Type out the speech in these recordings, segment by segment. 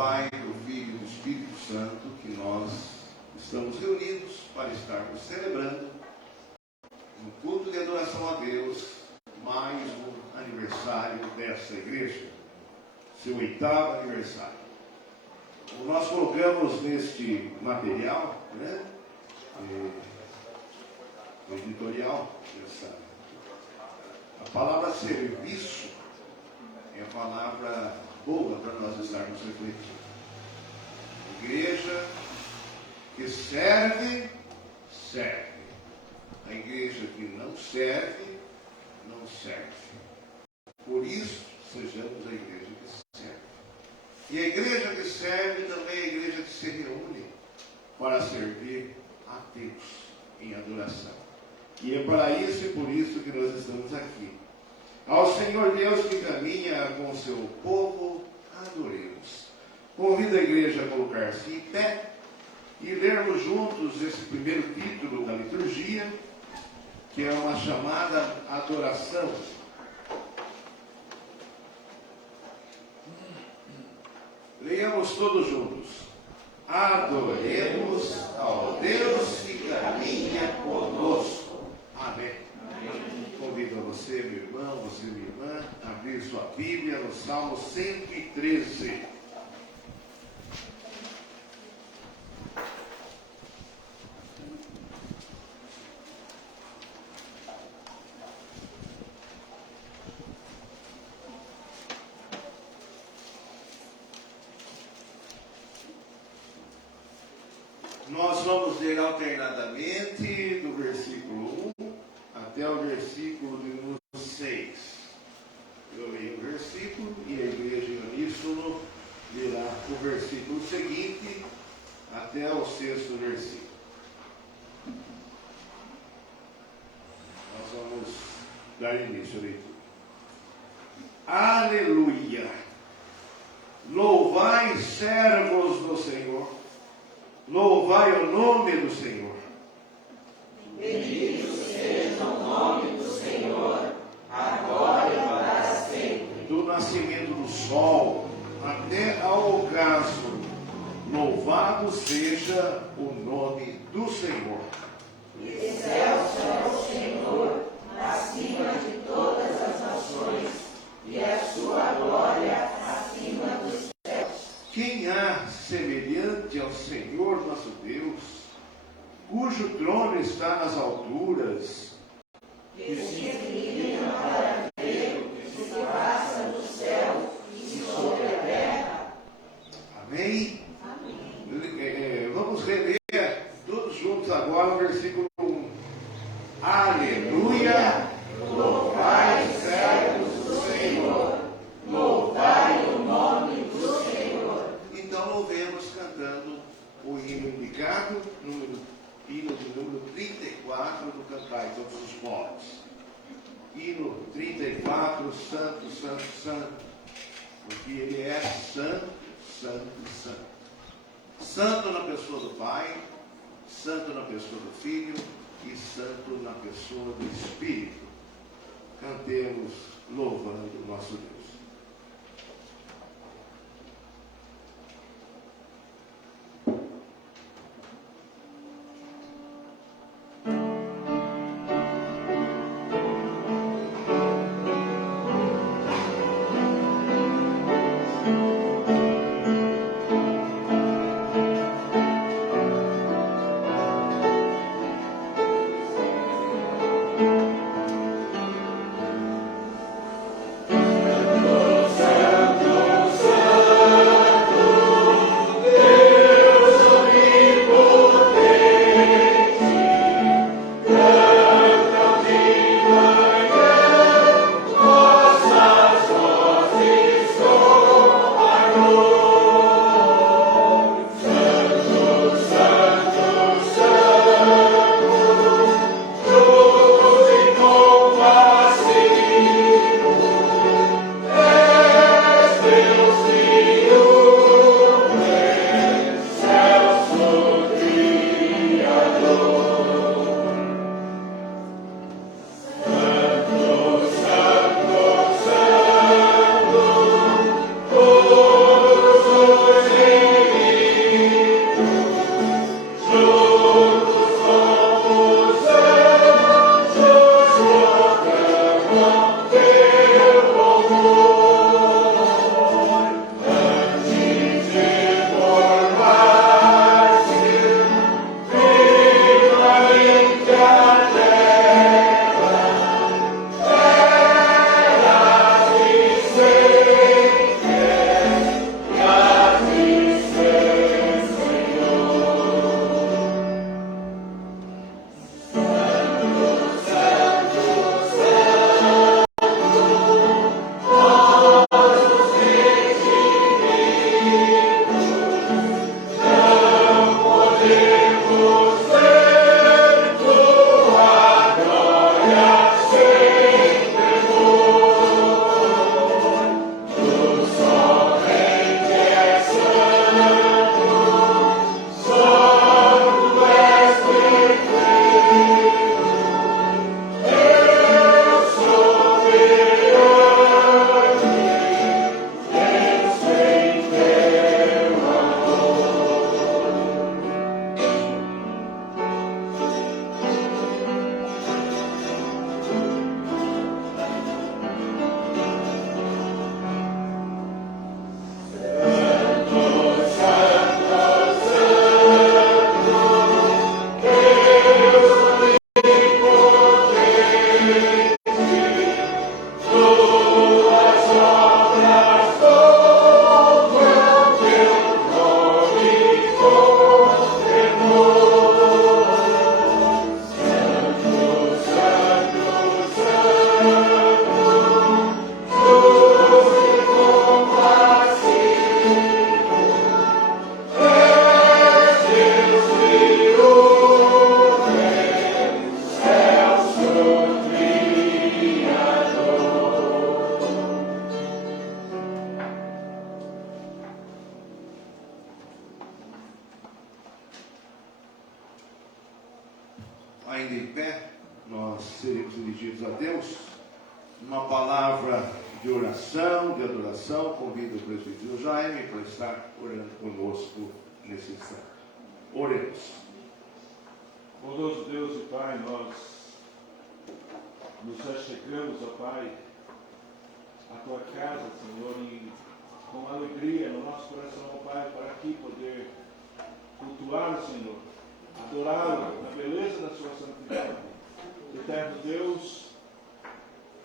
Pai, do Filho e do Espírito Santo, que nós estamos reunidos para estarmos celebrando um culto de adoração a Deus, mais um aniversário dessa igreja, seu 8º aniversário. Nós colocamos neste material, o editorial, a palavra serviço é a palavra boa para nós estarmos refletindo. Igreja que serve, serve. A igreja que não serve, não serve. Por isso, sejamos a igreja que serve. E a igreja que serve também é a igreja que se reúne para servir a Deus em adoração. E é para isso e por isso que nós estamos aqui. Ao Senhor Deus que caminha com o seu povo, adoremos. Convido a igreja a colocar-se em pé e lermos juntos esse primeiro título da liturgia, que é uma chamada adoração. Leiamos todos juntos. Adoremos ao Deus que caminha conosco. Amém. Convido a você, meu irmão, você, minha irmã, a abrir sua Bíblia no Salmo 113. Nós vamos ler alternadamente do versículo 1 até o versículo de número 6. Eu leio o versículo e a igreja em uníssono lerá o versículo seguinte até o 6º versículo. Nós vamos dar início à leitura. Aleluia! Louvai, servos do Senhor. Louvai o nome do Senhor. Bendito seja o nome do Senhor, agora e para sempre. Do nascimento do sol até ao ocaso, louvado seja o nome do Senhor. Excelso é o Senhor, acima de todas as nações, e a sua glória acima dos céus. Quem há semelhante ao Senhor nosso Deus, cujo trono está nas alturas, Que se inclina para ver o que se passa no céu e sobre a terra. Amém? Vamos reler todos juntos agora o versículo 1. Aleluia! Louvai, servos do Senhor, louvai o nome do Senhor. Então louvemos cantando o hino indicado, hino de número 34 do Cantai Todos os Povos. Hino 34, Santo, Santo, Santo, porque ele é Santo, Santo, Santo. Santo na pessoa do Pai, Santo na pessoa do Filho e Santo na pessoa do Espírito. Cantemos louvando o nosso Deus. Aleluia. ainda em pé, nós seremos dirigidos a Deus. Uma palavra de oração, de adoração. Convido o presbítero Jaime para estar orando conosco nesse instante. Oremos. Bondoso Deus e Pai, nós nos achegamos, ó Pai, à Tua casa, Senhor, e com alegria no nosso coração, ó Pai, para aqui poder cultuá-lo, Senhor, adorá-lo na beleza da Sua santidade. Eterno Deus,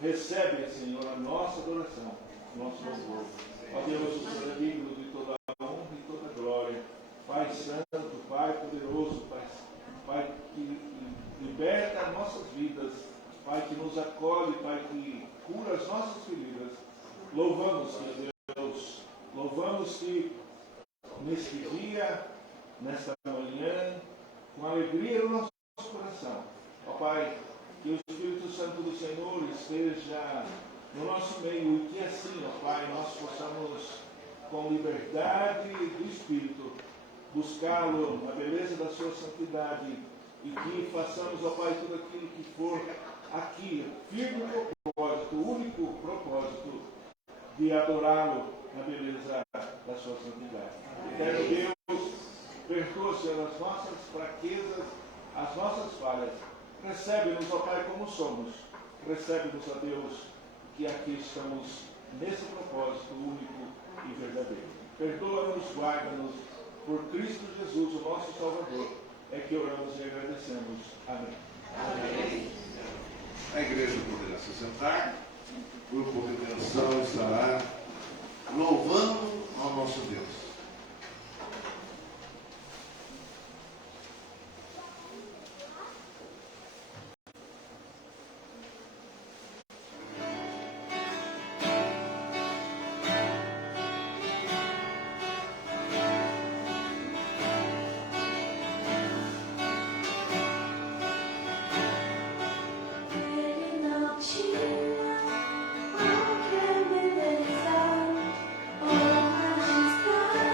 recebe, Senhor, a nossa adoração, nosso louvor. Ó Deus, o Senhor é digno de toda a honra e toda a glória. Pai Santo, Pai poderoso, Pai que liberta nossas vidas, Pai que nos acolhe, Pai que cura as nossas feridas. Louvamos-te, Deus, louvamos-te neste dia, nesta manhã, com alegria no nosso coração. Ó Pai, que o Espírito Santo do Senhor esteja no nosso meio e que assim, ó Pai, nós possamos, com liberdade do Espírito, buscá-lo na beleza da sua santidade e que façamos, ó Pai, tudo aquilo que for aqui, firme propósito, único propósito de adorá-lo na beleza da sua santidade. Eterno Deus, perdoa, Senhor, as nossas fraquezas, as nossas falhas. Recebe-nos, ó Pai, como somos. Recebe-nos, ó Deus, que aqui estamos nesse propósito único e verdadeiro. Perdoa-nos, guarda-nos. Por Cristo Jesus, o nosso Salvador, é que oramos e agradecemos. Amém. Amém. A igreja poderá se sentar. O grupo de canção estará louvando ao nosso Deus. Qualquer beleza ou majestade.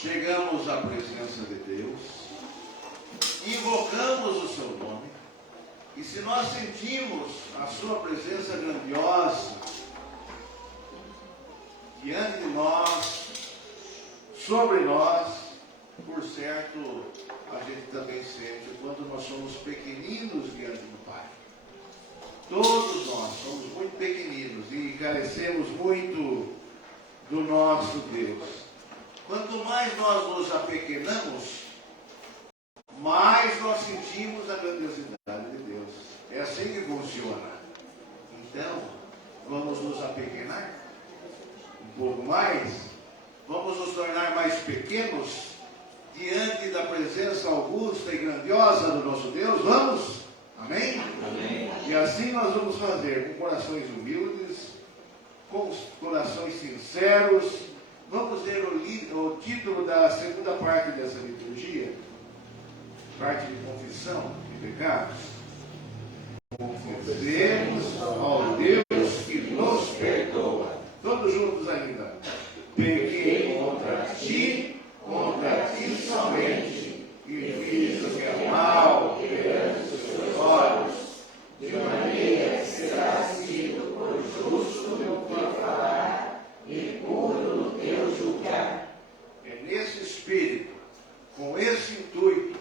chegamos à presença de Deus, invocamos o seu nome, e se nós sentimos a sua presença grandiosa diante de nós, sobre nós, por certo, a gente também sente o quanto nós somos pequeninos diante do Pai. Todos nós somos muito pequeninos e carecemos muito do nosso Deus. Quanto mais nós nos apequenamos, mais nós sentimos a grandiosidade de Deus. É assim que funciona. Então, vamos nos apequenar um pouco mais, vamos nos tornar mais pequenos diante da presença augusta e grandiosa do nosso Deus. Vamos? Amém? Amém. E assim nós vamos fazer, com corações humildes, com corações sinceros. Vamos ler o título da segunda parte dessa liturgia, parte de confissão de pecados. Confessemos ao Deus que nos perdoa. Todos juntos ainda. Pequei contra ti somente, e fiz o que é mal perante os teus olhos, de maneira que serás tido por justo no teu falar e puro no teu julgar. É nesse espírito, com esse intuito,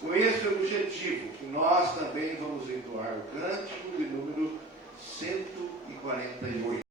com esse objetivo, que nós também vamos entoar o cântico de número 148.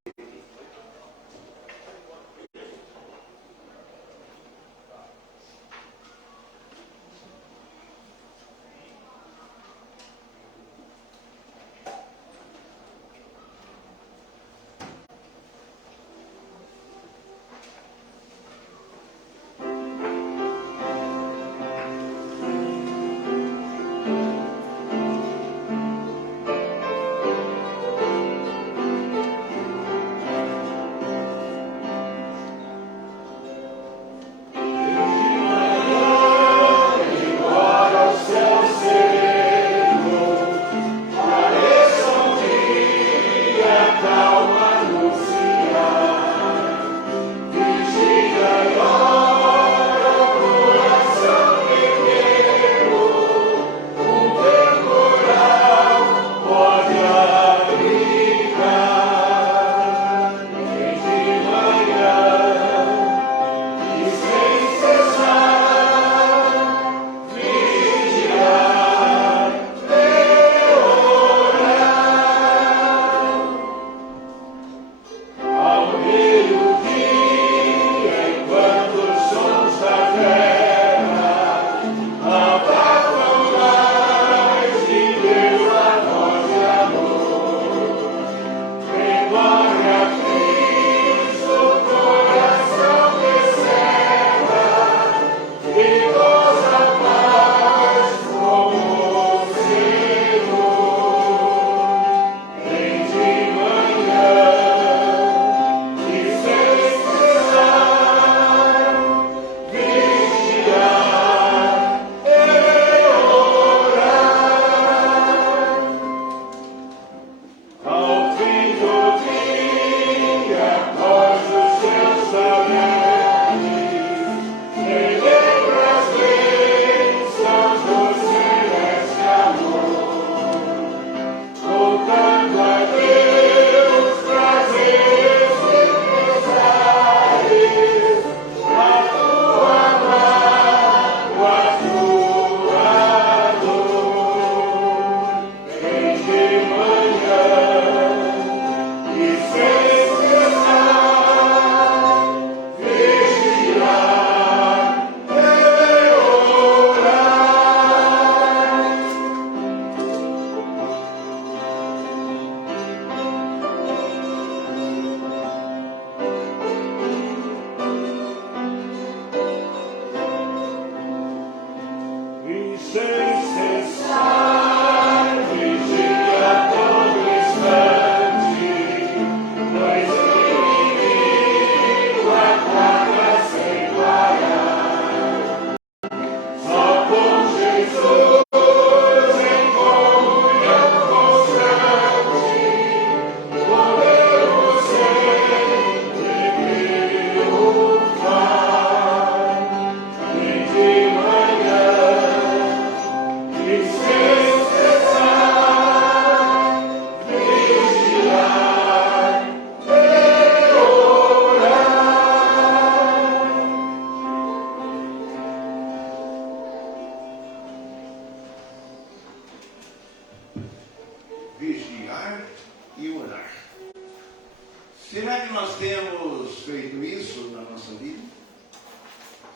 nós temos feito isso na nossa vida?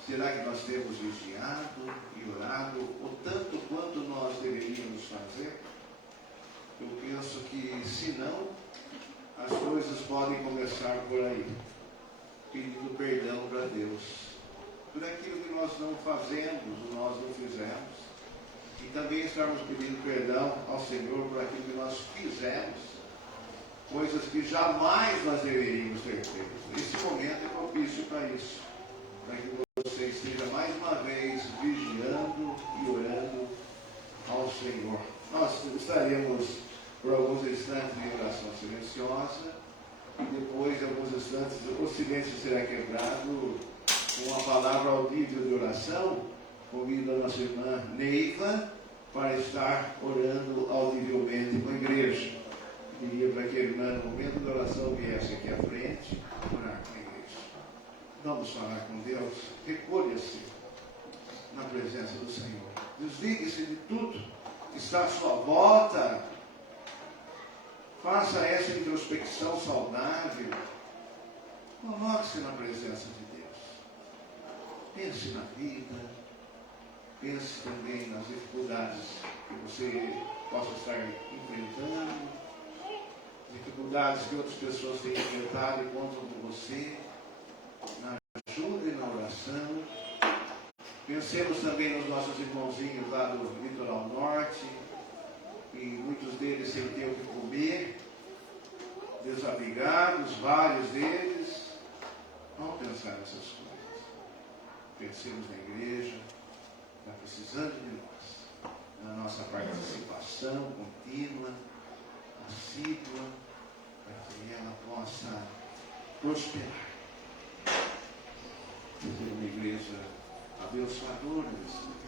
Será que nós temos vigiado e orado o tanto quanto nós deveríamos fazer? Eu penso que, se não, as coisas podem começar por aí, pedindo perdão para Deus por aquilo que nós não fazemos, ou nós não fizemos, e também estarmos pedindo perdão ao Senhor por aquilo que nós fizemos, coisas que jamais nós deveríamos ter feito. Esse momento é propício para isso, para que você esteja mais uma vez vigiando e orando ao Senhor. Nós estaremos por alguns instantes em oração silenciosa, e depois de alguns instantes o silêncio será quebrado com uma palavra audível de oração. Convido a nossa irmã Neiva para estar orando audivelmente com a igreja. Queria para que a irmã, no momento da oração, viesse aqui à frente orar com a igreja. Vamos falar com Deus. Recolha-se na presença do Senhor. Desligue-se de tudo que está à sua volta. Faça essa introspecção saudável. Coloque-se na presença de Deus. Pense na vida. Pense também nas dificuldades que você possa estar enfrentando. Dificuldades que outras pessoas têm enfrentado e contam com você. Na ajuda e na oração. Pensemos também nos nossos irmãozinhos lá do litoral norte. E muitos deles sem ter o que comer, desabrigados, vários deles. Vamos pensar nessas coisas. Pensemos na igreja, está precisando de nós, na nossa participação contínua, assídua, para que ela possa prosperar. Ser uma igreja abençoadora nesse lugar.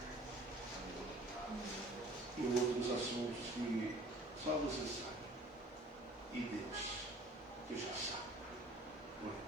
E outros assuntos que só você sabe. E Deus, que já sabe. Oremos.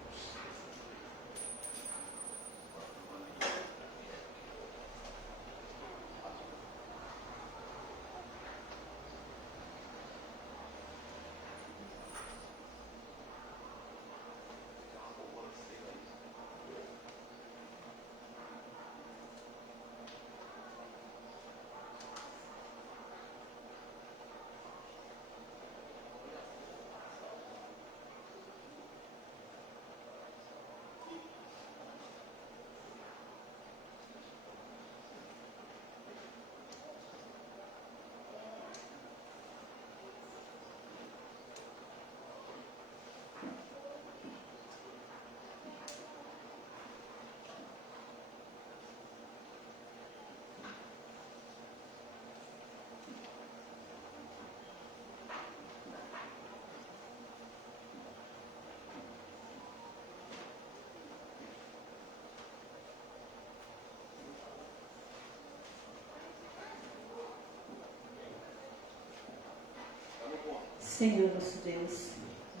Senhor nosso Deus,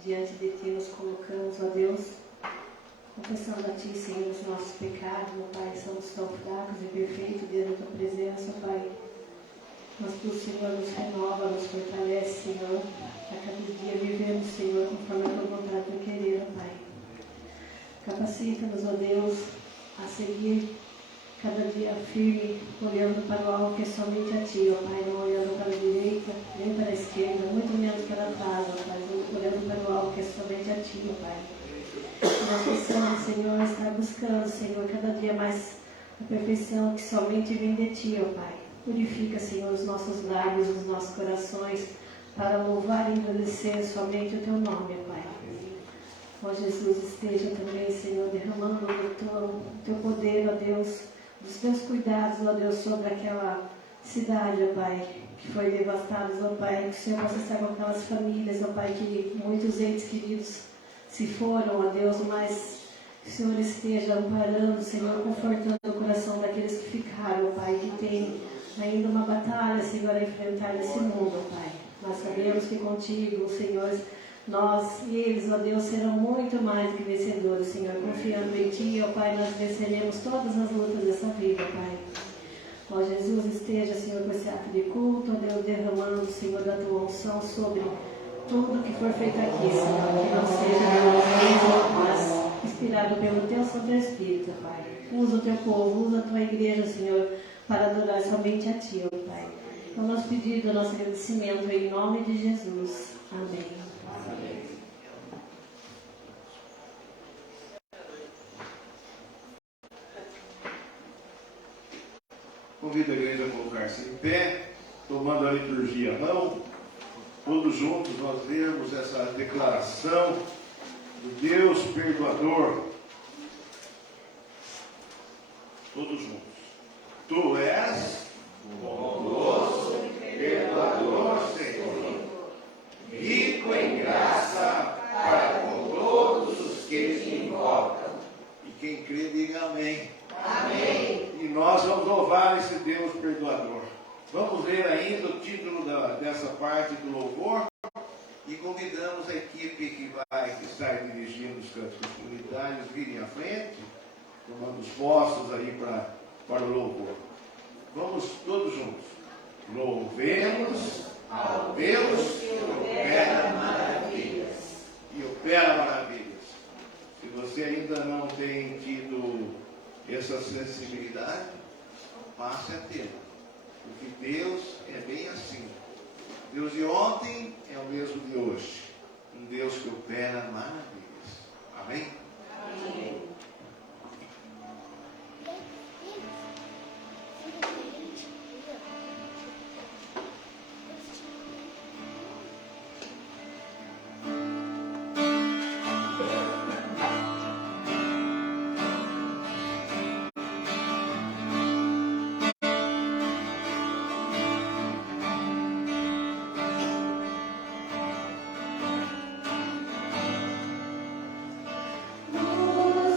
diante de Ti nos colocamos, ó Deus, confessando a Ti, Senhor, os nossos pecados, meu Pai, somos tão fracos e perfeitos diante da Tua presença, Pai. Mas Tu, Senhor, nos renova, nos fortalece, Senhor, a cada dia vivemos, Senhor, conforme a Tua vontade e Teu querer, ó Pai. Capacita-nos, ó Deus, a seguir cada dia firme, olhando para o alto que é somente a Ti, ó Pai, não olhando para a direita, nem para a esquerda, muito menos para trás, ó Pai, olhando para o alto que é somente a Ti, ó Pai. Nós precisamos, Senhor, estar buscando, Senhor, cada dia mais a perfeição que somente vem de Ti, ó Pai. Purifica, Senhor, os nossos lábios, os nossos corações, para louvar e engrandecer somente o Teu nome, ó Pai. Ó Jesus, esteja também, Senhor, derramando o Teu poder, ó Deus, dos Teus cuidados, ó Deus, sobre aquela cidade, ó Pai, que foi devastada, ó Pai, que o Senhor possa estar com aquelas famílias, ó Pai, que muitos entes queridos se foram, ó Deus, mas que o Senhor esteja amparando, Senhor, confortando o coração daqueles que ficaram, ó Pai, que tem ainda uma batalha, Senhor, a enfrentar nesse mundo, ó Pai. Nós sabemos que contigo, Senhor, nós e eles, ó Deus, serão muito mais do que vencedores, Senhor. Confiando em Ti, ó Pai, nós venceremos todas as lutas dessa vida, Pai. Ó Jesus, esteja, Senhor, com esse ato de culto, ó Deus, derramando, Senhor, da Tua unção sobre tudo que for feito aqui, Senhor, que não seja de nós mesmos, mas inspirado pelo Teu Santo Espírito, Pai. Usa o Teu povo, usa a Tua igreja, Senhor, para adorar somente a Ti, ó Pai. É o nosso pedido, o nosso agradecimento, em nome de Jesus. Amém. Amém. Convido a igreja a colocar-se em pé, tomando a liturgia à mão. Todos juntos nós lemos essa declaração do Deus perdoador. Todos juntos. Tu és bondoso e perdoador, Senhor, rico em graça para com todos os que te invocam. E quem crê, diga amém. Amém. E nós vamos louvar esse Deus perdoador. Vamos ler ainda o título dessa parte do louvor e convidamos a equipe que vai estar dirigindo os cantos comunitários virem à frente, tomando os postos aí para o louvor. Vamos todos juntos. Louvemos ao Deus que opera maravilhas. E opera maravilhas. Se você ainda não tem tido essa sensibilidade, passe a tê-la. Porque Deus é bem assim. Deus de ontem é o mesmo de hoje. Um Deus que opera maravilhas. Amém? Amém. Luz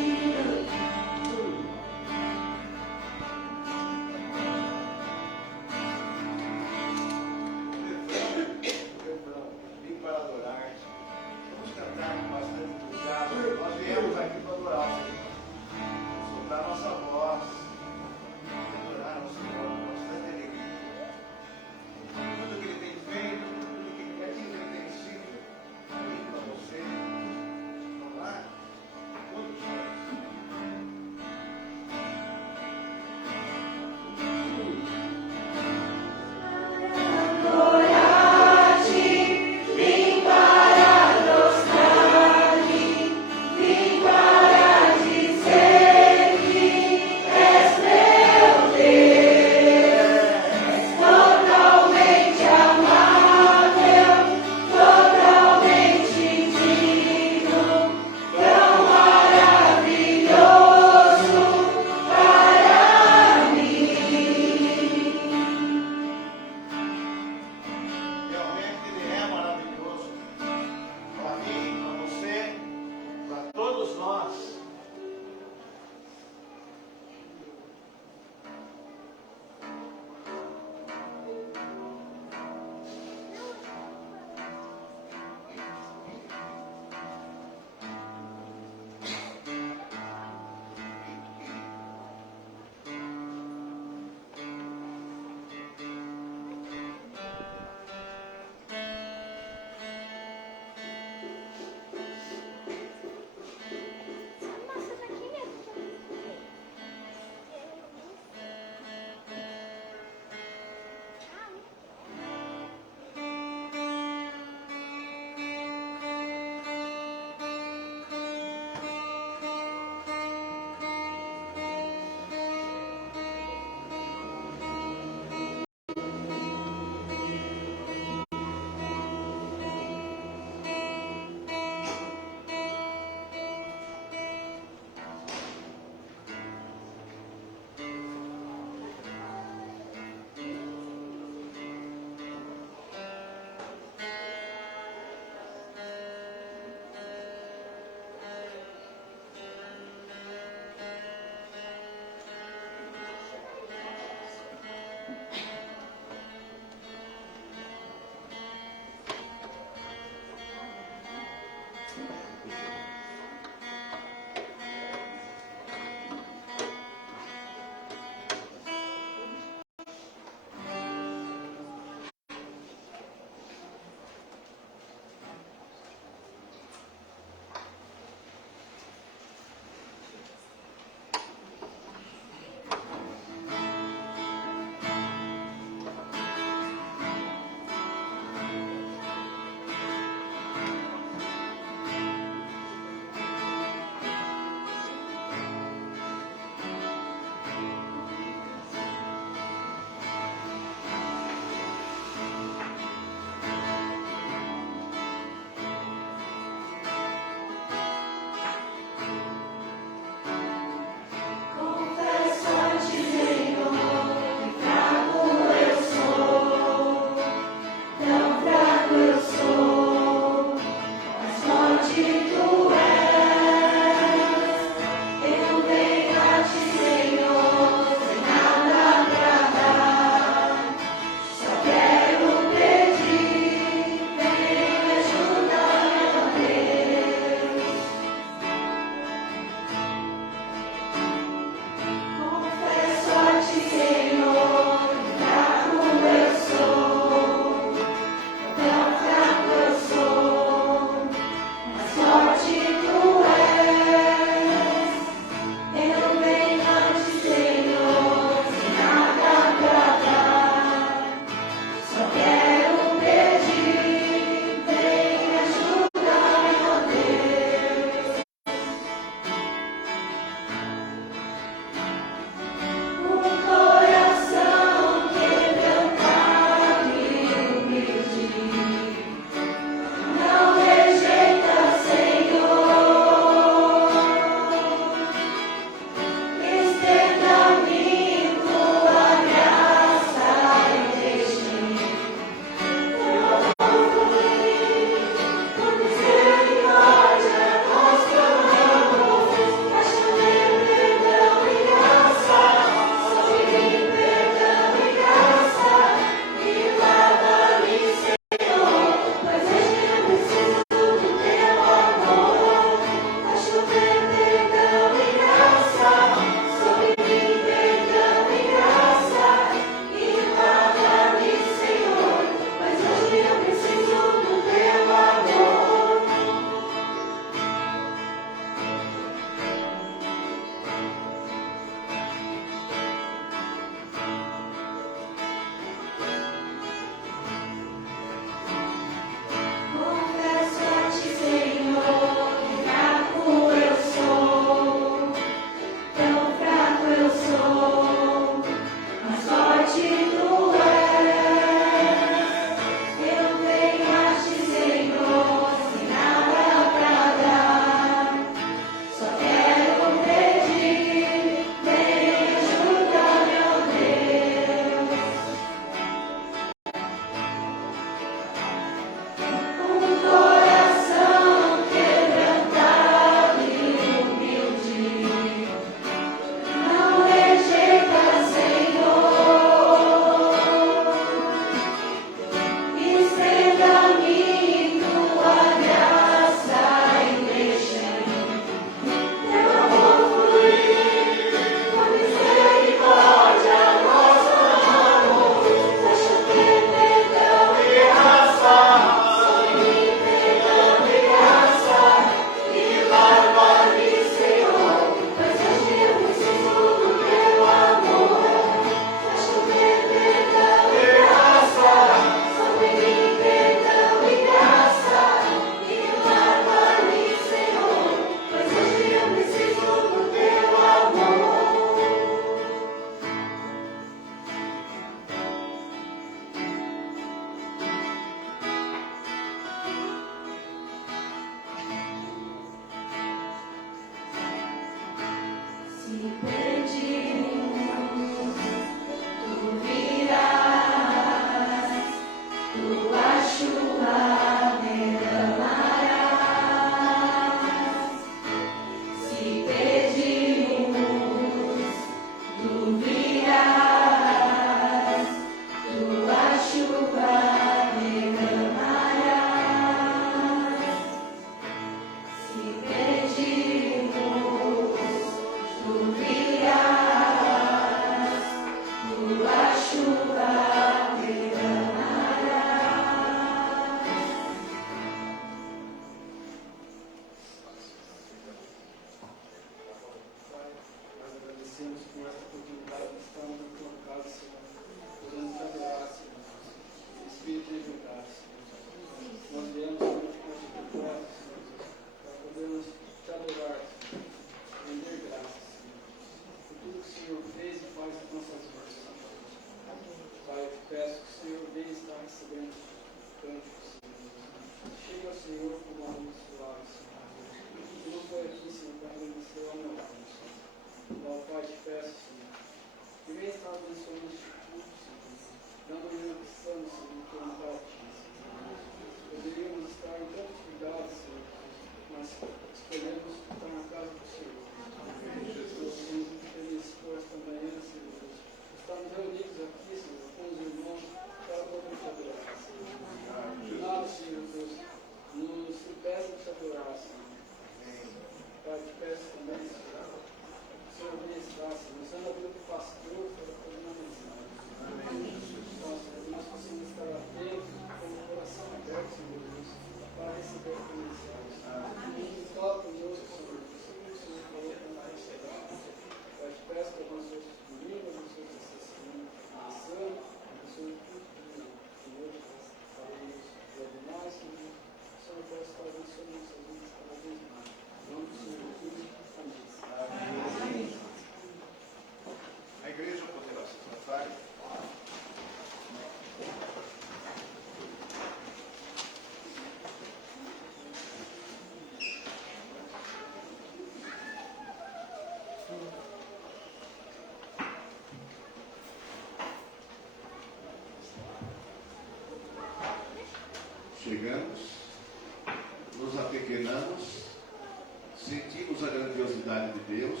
sentimos a grandiosidade de Deus,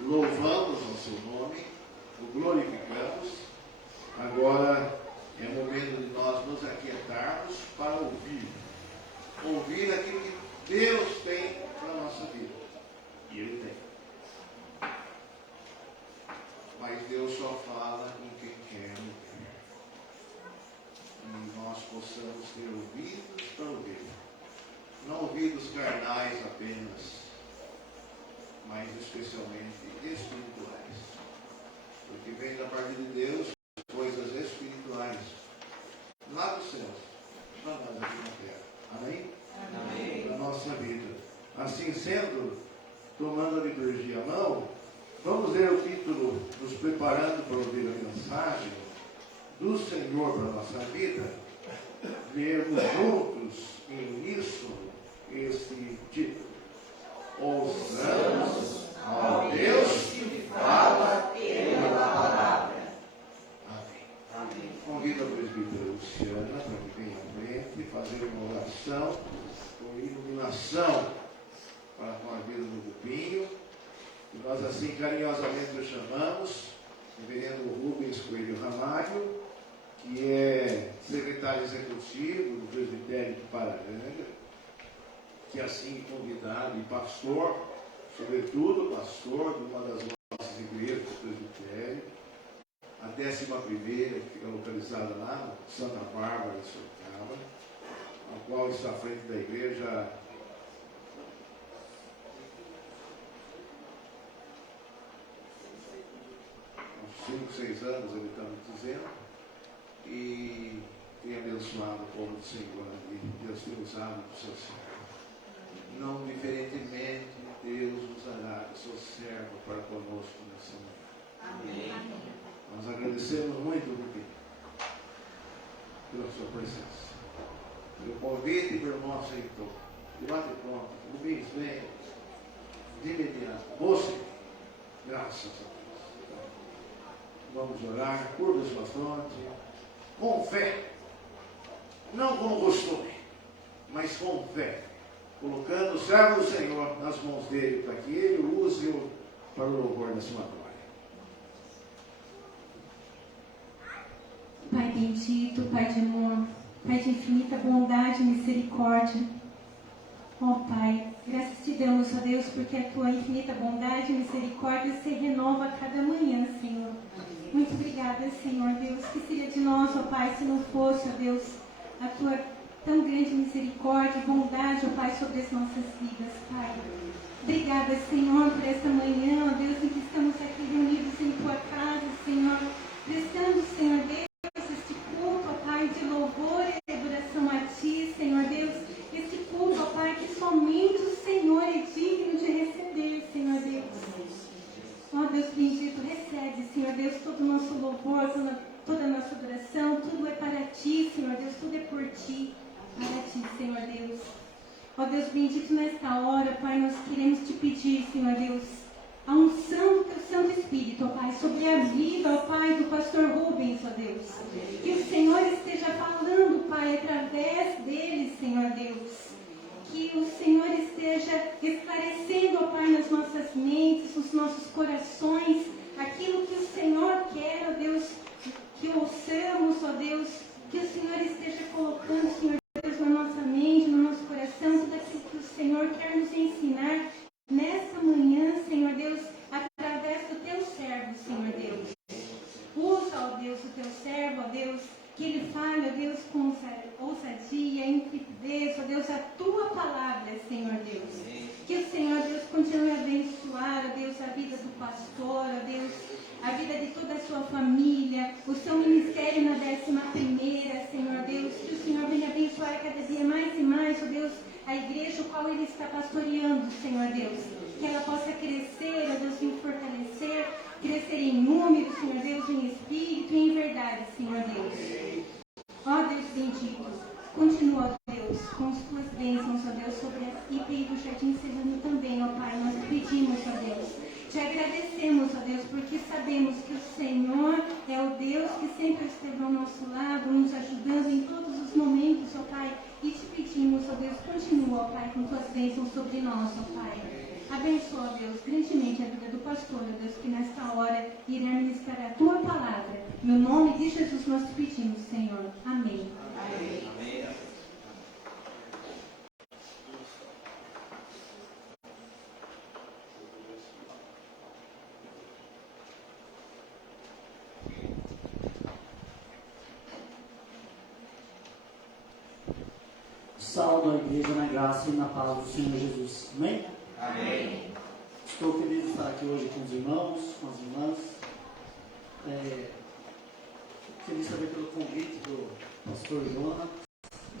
louvamos ao seu nome, o glorificamos. Agora é o momento de nós nos aquietarmos para ouvir aquilo que Deus tem para a nossa vida. E Ele tem. Mas Deus só fala com quem quer ouvir. E nós possamos ter ouvidos para ouvir. Não ouvidos carnais apenas, mas especialmente espirituais. Porque vem da parte de Deus coisas espirituais lá dos céus, para nós aqui na terra. Amém? Amém. Na nossa vida. Assim sendo, tomando a liturgia à mão, vamos ler o título, nos preparando para ouvir a mensagem do Senhor para a nossa vida. Lermos juntos, em uníssono, este título. Ouçamos ao Deus que fala pela palavra. Amém. Amém. Convido a presbítera Luciana para que venha à frente fazer uma oração com iluminação para com a vida do grupinho. E nós assim carinhosamente o chamamos, reverendo Rubens Coelho Ramalho, que é secretário executivo do presbitério de Pararanga, que assim convidado e pastor, sobretudo pastor de uma das nossas igrejas do presbitério, a 11ª, que fica localizada lá em Santa Bárbara, em Sorocaba, a qual está à frente da igreja há uns 5, 6 anos, ele está me dizendo, e tem abençoado o povo do Senhor ali. Deus tem usado o seu servo. Não diferentemente, Deus usará o seu servo para conosco nessa manhã. Amém. Nós agradecemos muito, Rubinho, pela sua presença, pelo convite e pelo nosso encontro. De bate pronto, Rubinho, vem, de imediato. Você, graças a Deus. Vamos orar, curva sua fronte, com fé, não com costume, mas com fé, colocando o servo do Senhor nas mãos dele, para que ele use-o para o louvor da sua glória. Pai bendito, Pai de amor, Pai de infinita bondade e misericórdia. Ó Pai, graças te damos, ó Deus, porque a tua infinita bondade e misericórdia se renova a cada manhã, Senhor. Muito obrigada, Senhor Deus, que seria de nós, ó Pai, se não fosse, ó Deus, a tua tão grande misericórdia e bondade, ó Pai, sobre as nossas vidas, Pai. Obrigada, Senhor, por esta manhã, ó Deus, em que estamos aqui reunidos em tua casa, Senhor, prestando, Senhor Deus, este culto, ó Pai, de louvor e adoração a ti, Senhor Deus, este culto, ó Pai, que somente o Senhor é digno de receber, Senhor Deus. Ó Deus bendito, recebe, Senhor Deus, todo o nosso louvor, toda a nossa adoração, tudo é para ti, Senhor Deus, tudo é por ti, para ti, Senhor Deus. Ó Deus bendito, nesta hora, Pai, nós queremos te pedir, Senhor Deus, a unção do teu Santo Espírito, ó Pai, sobre a vida, ó Pai, do pastor Rubens, ó Deus. Que o Senhor esteja falando, Pai, através dele, Senhor Deus. Que o Senhor esteja esclarecendo, ó Pai, nas nossas mentes, nos nossos corações, aquilo que o Senhor quer, ó Deus, que ouçamos, ó Deus, que o Senhor esteja colocando, Senhor Deus, na nossa mente, no nosso coração, tudo aquilo que o Senhor quer nos ensinar nessa manhã, Senhor Deus, através do teu servo, Senhor Deus. Usa, ó Deus, o teu servo, ó Deus, que ele fale, ó Deus, com ousadia, intrepidez, ó Deus, a tua palavra, Senhor Deus. Que o Senhor, Deus, continue a abençoar, ó Deus, a vida do pastor, ó Deus, a vida de toda a sua família, o seu ministério na 11ª, Senhor Deus. Que o Senhor venha abençoar cada dia mais e mais, ó Deus, a igreja o qual ele está pastoreando, Senhor Deus. Que ela possa crescer, ó Deus, em fortalecer, crescer em número, Senhor Deus, em espírito e em verdade, Senhor Deus. Ó Deus bendito, continua, ó Deus, com as tuas bênçãos, ó Deus, sobre a IPI do Jardim Serrano também, ó Pai. Nós pedimos, ó Deus, te agradecemos, ó Deus, porque sabemos que o Senhor é o Deus que sempre esteve ao nosso lado, nos ajudando em todos os momentos, ó Pai, E te pedimos, ó Deus, continua, ó Pai, com tuas bênçãos sobre nós, ó Pai. Abençoa, ó Deus, grandemente a vida do pastor, ó Deus, que nesta hora irá ministrar a tua palavra. No nome de Jesus nós te pedimos, Senhor. Amém. Amém. Saúdo a igreja na graça e na paz do Senhor Jesus. Amém? Amém. Estou feliz de estar aqui hoje com os irmãos, com as irmãs. Feliz também pelo convite do pastor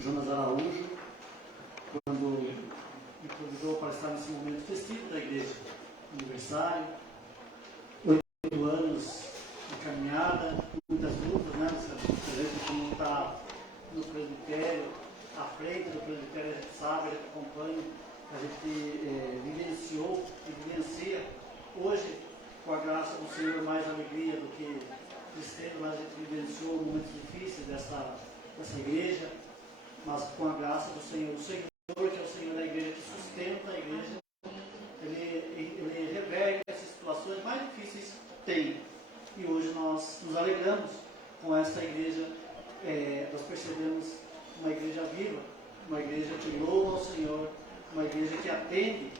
Jonas Araújo, quando me convidou para estar nesse momento festivo da igreja. Aniversário, 8 anos de caminhada, muitas lutas, né? A gente como está no presbitério, à frente do presbitério, a gente sabe, a gente acompanha, a gente vivenciou e vivencia. Hoje, com a graça do Senhor, mais alegria do que tristeza, mas a gente vivenciou momentos difíceis dessa igreja, mas com a graça do Senhor. O Senhor, que é o Senhor da igreja, que sustenta a igreja, ele reverte essas situações mais difíceis que tem. E hoje nós nos alegramos com essa igreja, nós percebemos uma igreja viva, uma igreja que louva ao Senhor, uma igreja que atende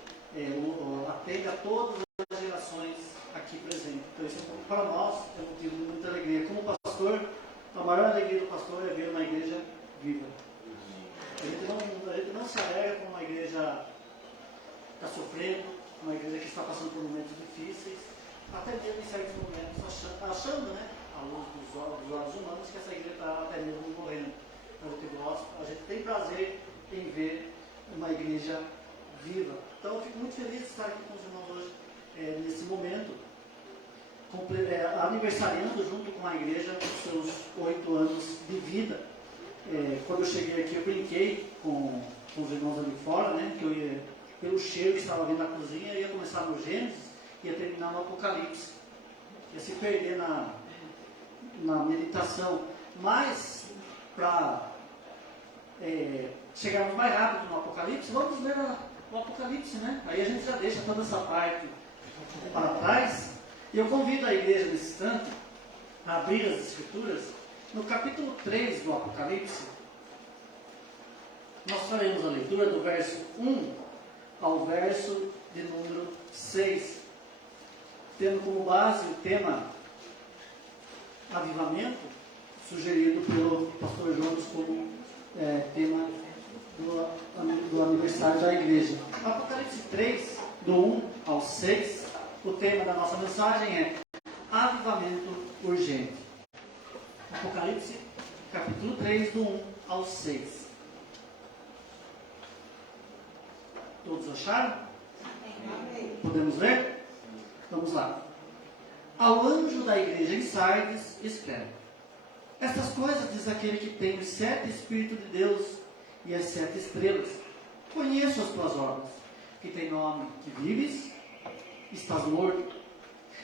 a todas as gerações aqui presentes. Então isso para nós é motivo de muita alegria. Como pastor, a maior alegria do pastor é ver uma igreja viva. A gente não se alegra com uma igreja que está sofrendo, uma igreja que está passando por momentos difíceis, até mesmo em certos momentos achando, né, à luz dos olhos humanos, que essa igreja está até mesmo morrendo. A gente tem prazer em ver uma igreja viva. Então eu fico muito feliz de estar aqui com os irmãos hoje, nesse momento, aniversariando junto com a igreja os seus 8 anos de vida. Quando eu cheguei aqui, eu brinquei com os irmãos ali fora, né, que eu ia, pelo cheiro que estava vindo na cozinha, eu ia começar no Gênesis e ia terminar no Apocalipse. Ia se perder na meditação. Mas, para chegarmos mais rápido no Apocalipse, vamos ler o Apocalipse, né? Aí a gente já deixa toda essa parte para trás. E eu convido a igreja nesse instante a abrir as Escrituras no capítulo 3 do Apocalipse. Nós faremos a leitura do verso 1 ao verso de número 6, tendo como base o tema avivamento, sugerido pelo pastor Jonas como tema do aniversário da igreja. Apocalipse 3, do 1 ao 6, o tema da nossa mensagem é avivamento urgente. Apocalipse, capítulo 3, do 1 ao 6. Todos acharam? Amém. Podemos ler? Vamos lá. Ao anjo da igreja em Sardes, escreve: estas coisas diz aquele que tem os 7 Espíritos de Deus e as 7 estrelas. Conheço as tuas obras, que tem nome que vives, estás morto.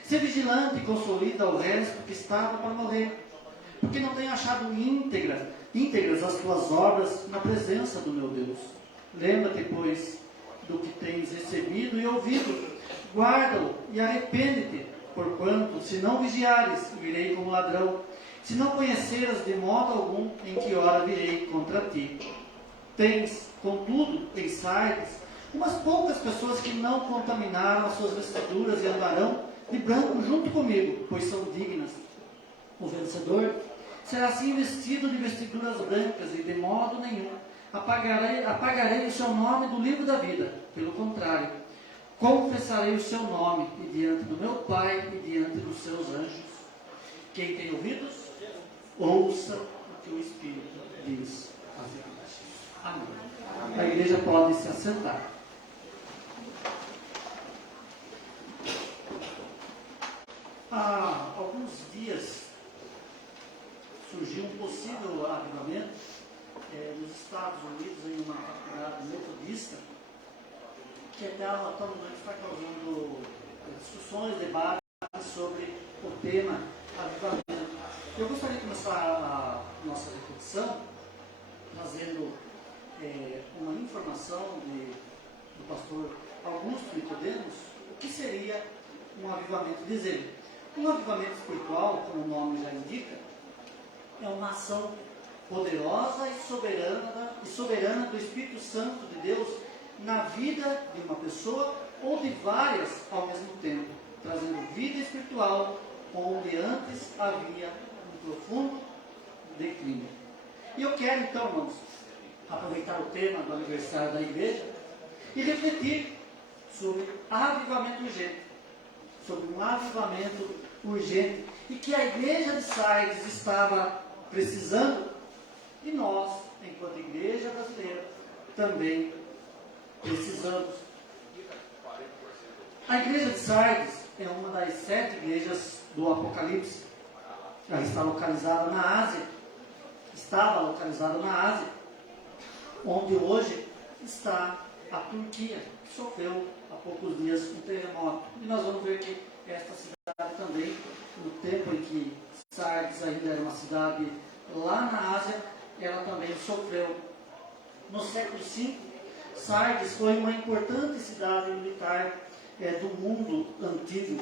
Sê vigilante e consolida o resto que estava para morrer, porque não tenho achado íntegras as tuas obras na presença do meu Deus. Lembra-te, pois, do que tens recebido e ouvido, guarda-o e arrepende-te, porquanto, se não vigiares, virei como ladrão, se não conheceras de modo algum em que hora virei contra ti. Tens, contudo, em Sardes, umas poucas pessoas que não contaminaram as suas vestiduras e andarão de branco junto comigo, pois são dignas. O vencedor será assim vestido de vestiduras brancas e de modo nenhum apagarei o seu nome do livro da vida. Pelo contrário, confessarei o seu nome e diante do meu Pai e diante dos seus anjos. Quem tem ouvidos, ouça o que o Espírito diz às igrejas. Amém. A igreja pode se assentar. Há alguns dias surgiu um possível avivamento nos Estados Unidos, em uma faculdade metodista, que até atualmente está causando discussões, debates sobre o tema avivamento. Eu gostaria de começar a nossa reflexão trazendo uma informação do pastor Augusto Nicodemos, o que seria um avivamento. Diz ele, um avivamento espiritual, como o nome já indica, é uma ação poderosa e soberana do Espírito Santo de Deus na vida de uma pessoa ou de várias ao mesmo tempo, trazendo vida espiritual onde antes havia um profundo declínio. E eu quero então, irmãos, aproveitar o tema do aniversário da igreja e refletir sobre avivamento urgente, sobre um avivamento urgente e que a igreja de Sardes estava precisando e nós, enquanto igreja brasileira, também precisamos. A igreja de Sardes é uma das 7 igrejas do Apocalipse. Ela está localizada na Ásia. Estava localizada na Ásia, onde hoje está a Turquia, que sofreu há poucos dias um terremoto. E nós vamos ver que esta cidade também, no tempo em que Sardes ainda era uma cidade lá na Ásia, ela também sofreu. No século V, Sardes foi uma importante cidade militar do mundo antigo.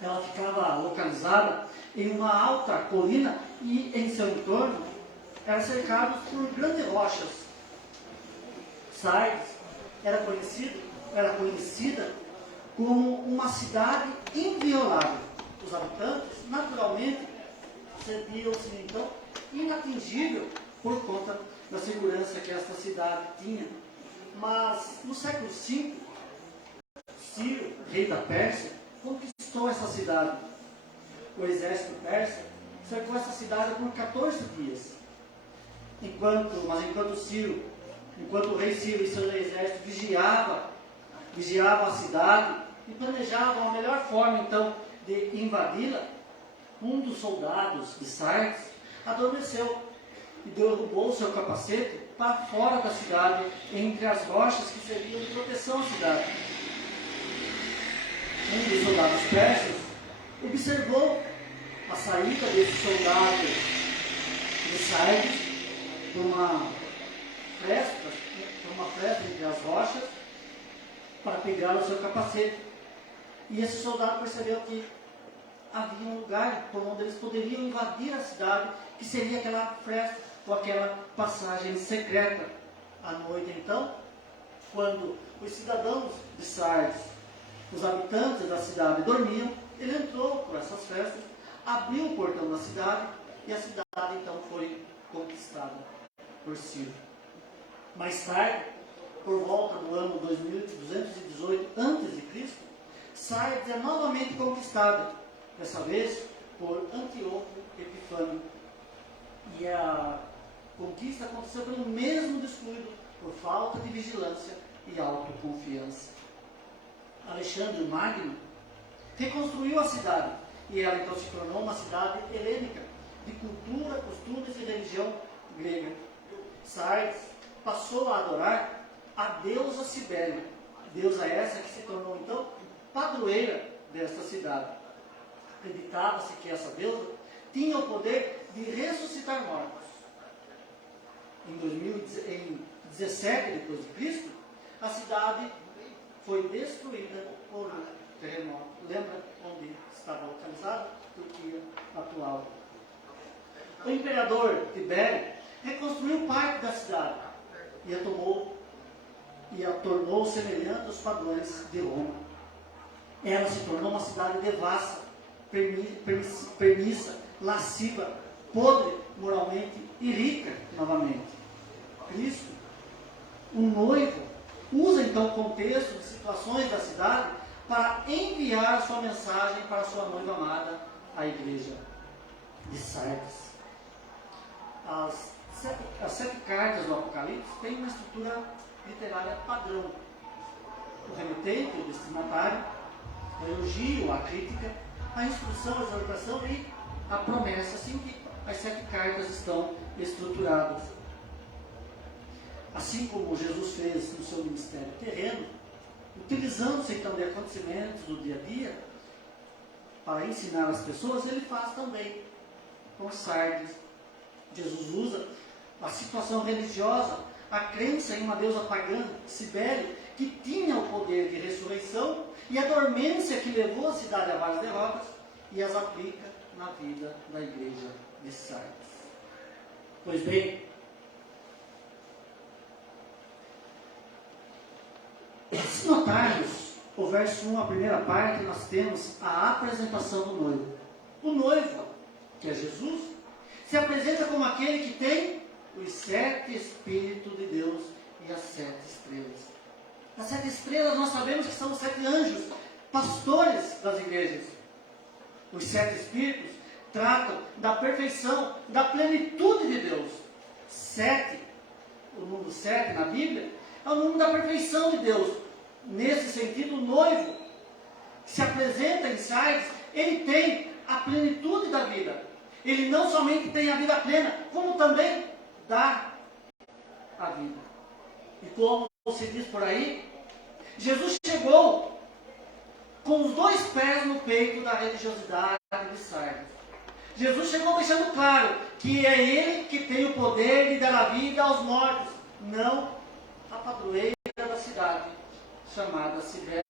Ela ficava localizada em uma alta colina e em seu entorno era cercado por grandes rochas. Sardes era conhecida como uma cidade inviolável. Os habitantes, naturalmente, sentiam-se então inatingível por conta da segurança que esta cidade tinha. Mas no século V, Ciro, rei da Pérsia, conquistou essa cidade. O exército persa cercou essa cidade por 14 dias. Enquanto o rei Ciro e seu exército vigiavam a cidade e planejavam a melhor forma então de invadi-la, um dos soldados de Sardes adormeceu e derrubou seu capacete para fora da cidade, entre as rochas que serviam de proteção à cidade. Um dos soldados persas observou a saída desse soldado de Sardes por uma fresta entre as rochas para pegar o seu capacete. E esse soldado percebeu que havia um lugar por onde eles poderiam invadir a cidade, que seria aquela fresta ou aquela passagem secreta. À noite, então, quando os cidadãos de Sardes, os habitantes da cidade, dormiam, ele entrou por essas frestas, abriu o portão da cidade e a cidade então foi conquistada por Ciro. Mais tarde, por volta do ano 2218 a.C., Sardes é novamente conquistada, dessa vez por Antíoco Epifânio. E a conquista aconteceu pelo mesmo descuido, por falta de vigilância e autoconfiança. Alexandre o Magno reconstruiu a cidade e ela então se tornou uma cidade helênica, de cultura, costumes e religião grega. Sardes passou a adorar a deusa Cibele, deusa essa que se tornou então padroeira desta cidade. Acreditava-se que essa deusa tinha o poder de ressuscitar mortos. Em 17 d.C., a cidade foi destruída por um terremoto. Lembra onde estava localizada? Turquia atual. O imperador Tibério reconstruiu parte da cidade e a tornou semelhante aos padrões de Roma. Ela se tornou uma cidade devassa, permissa, lasciva, podre moralmente e rica novamente. Cristo, um noivo, usa então o contexto de situações da cidade para enviar sua mensagem para sua noiva amada, a igreja de Sardes. As 7 cartas do Apocalipse têm uma estrutura literária padrão. O remetente, o destinatário, o elogio, a crítica, a instrução, a exortação e a promessa, assim que as 7 cartas estão estruturadas. Assim como Jesus fez no seu ministério terreno, utilizando-se então de acontecimentos do dia a dia para ensinar as pessoas, ele faz também com Sardes. Jesus usa a situação religiosa, a crença em uma deusa pagã, Cibele, que tinha o poder de ressurreição, e a dormência que levou a cidade a várias derrotas, e as aplica na vida da igreja de Sardes. Pois bem, se notarmos o verso 1, a primeira parte, nós temos a apresentação do noivo. O noivo, que é Jesus, se apresenta como aquele que tem os 7 Espíritos de Deus e as 7 estrelas. As 7 estrelas nós sabemos que são os 7 anjos, pastores das igrejas. Os 7 Espíritos tratam da perfeição, da plenitude de Deus. 7, o número 7 na Bíblia, é o número da perfeição de Deus. Nesse sentido, o noivo que se apresenta em Sardes, ele tem a plenitude da vida. Ele não somente tem a vida plena, como também dá a vida. E como se diz por aí, Jesus chegou com os 2 pés no peito da religiosidade de Sardes. Jesus chegou deixando claro que é Ele que tem o poder de dar a vida aos mortos, não a padroeira da cidade, chamada Cibele.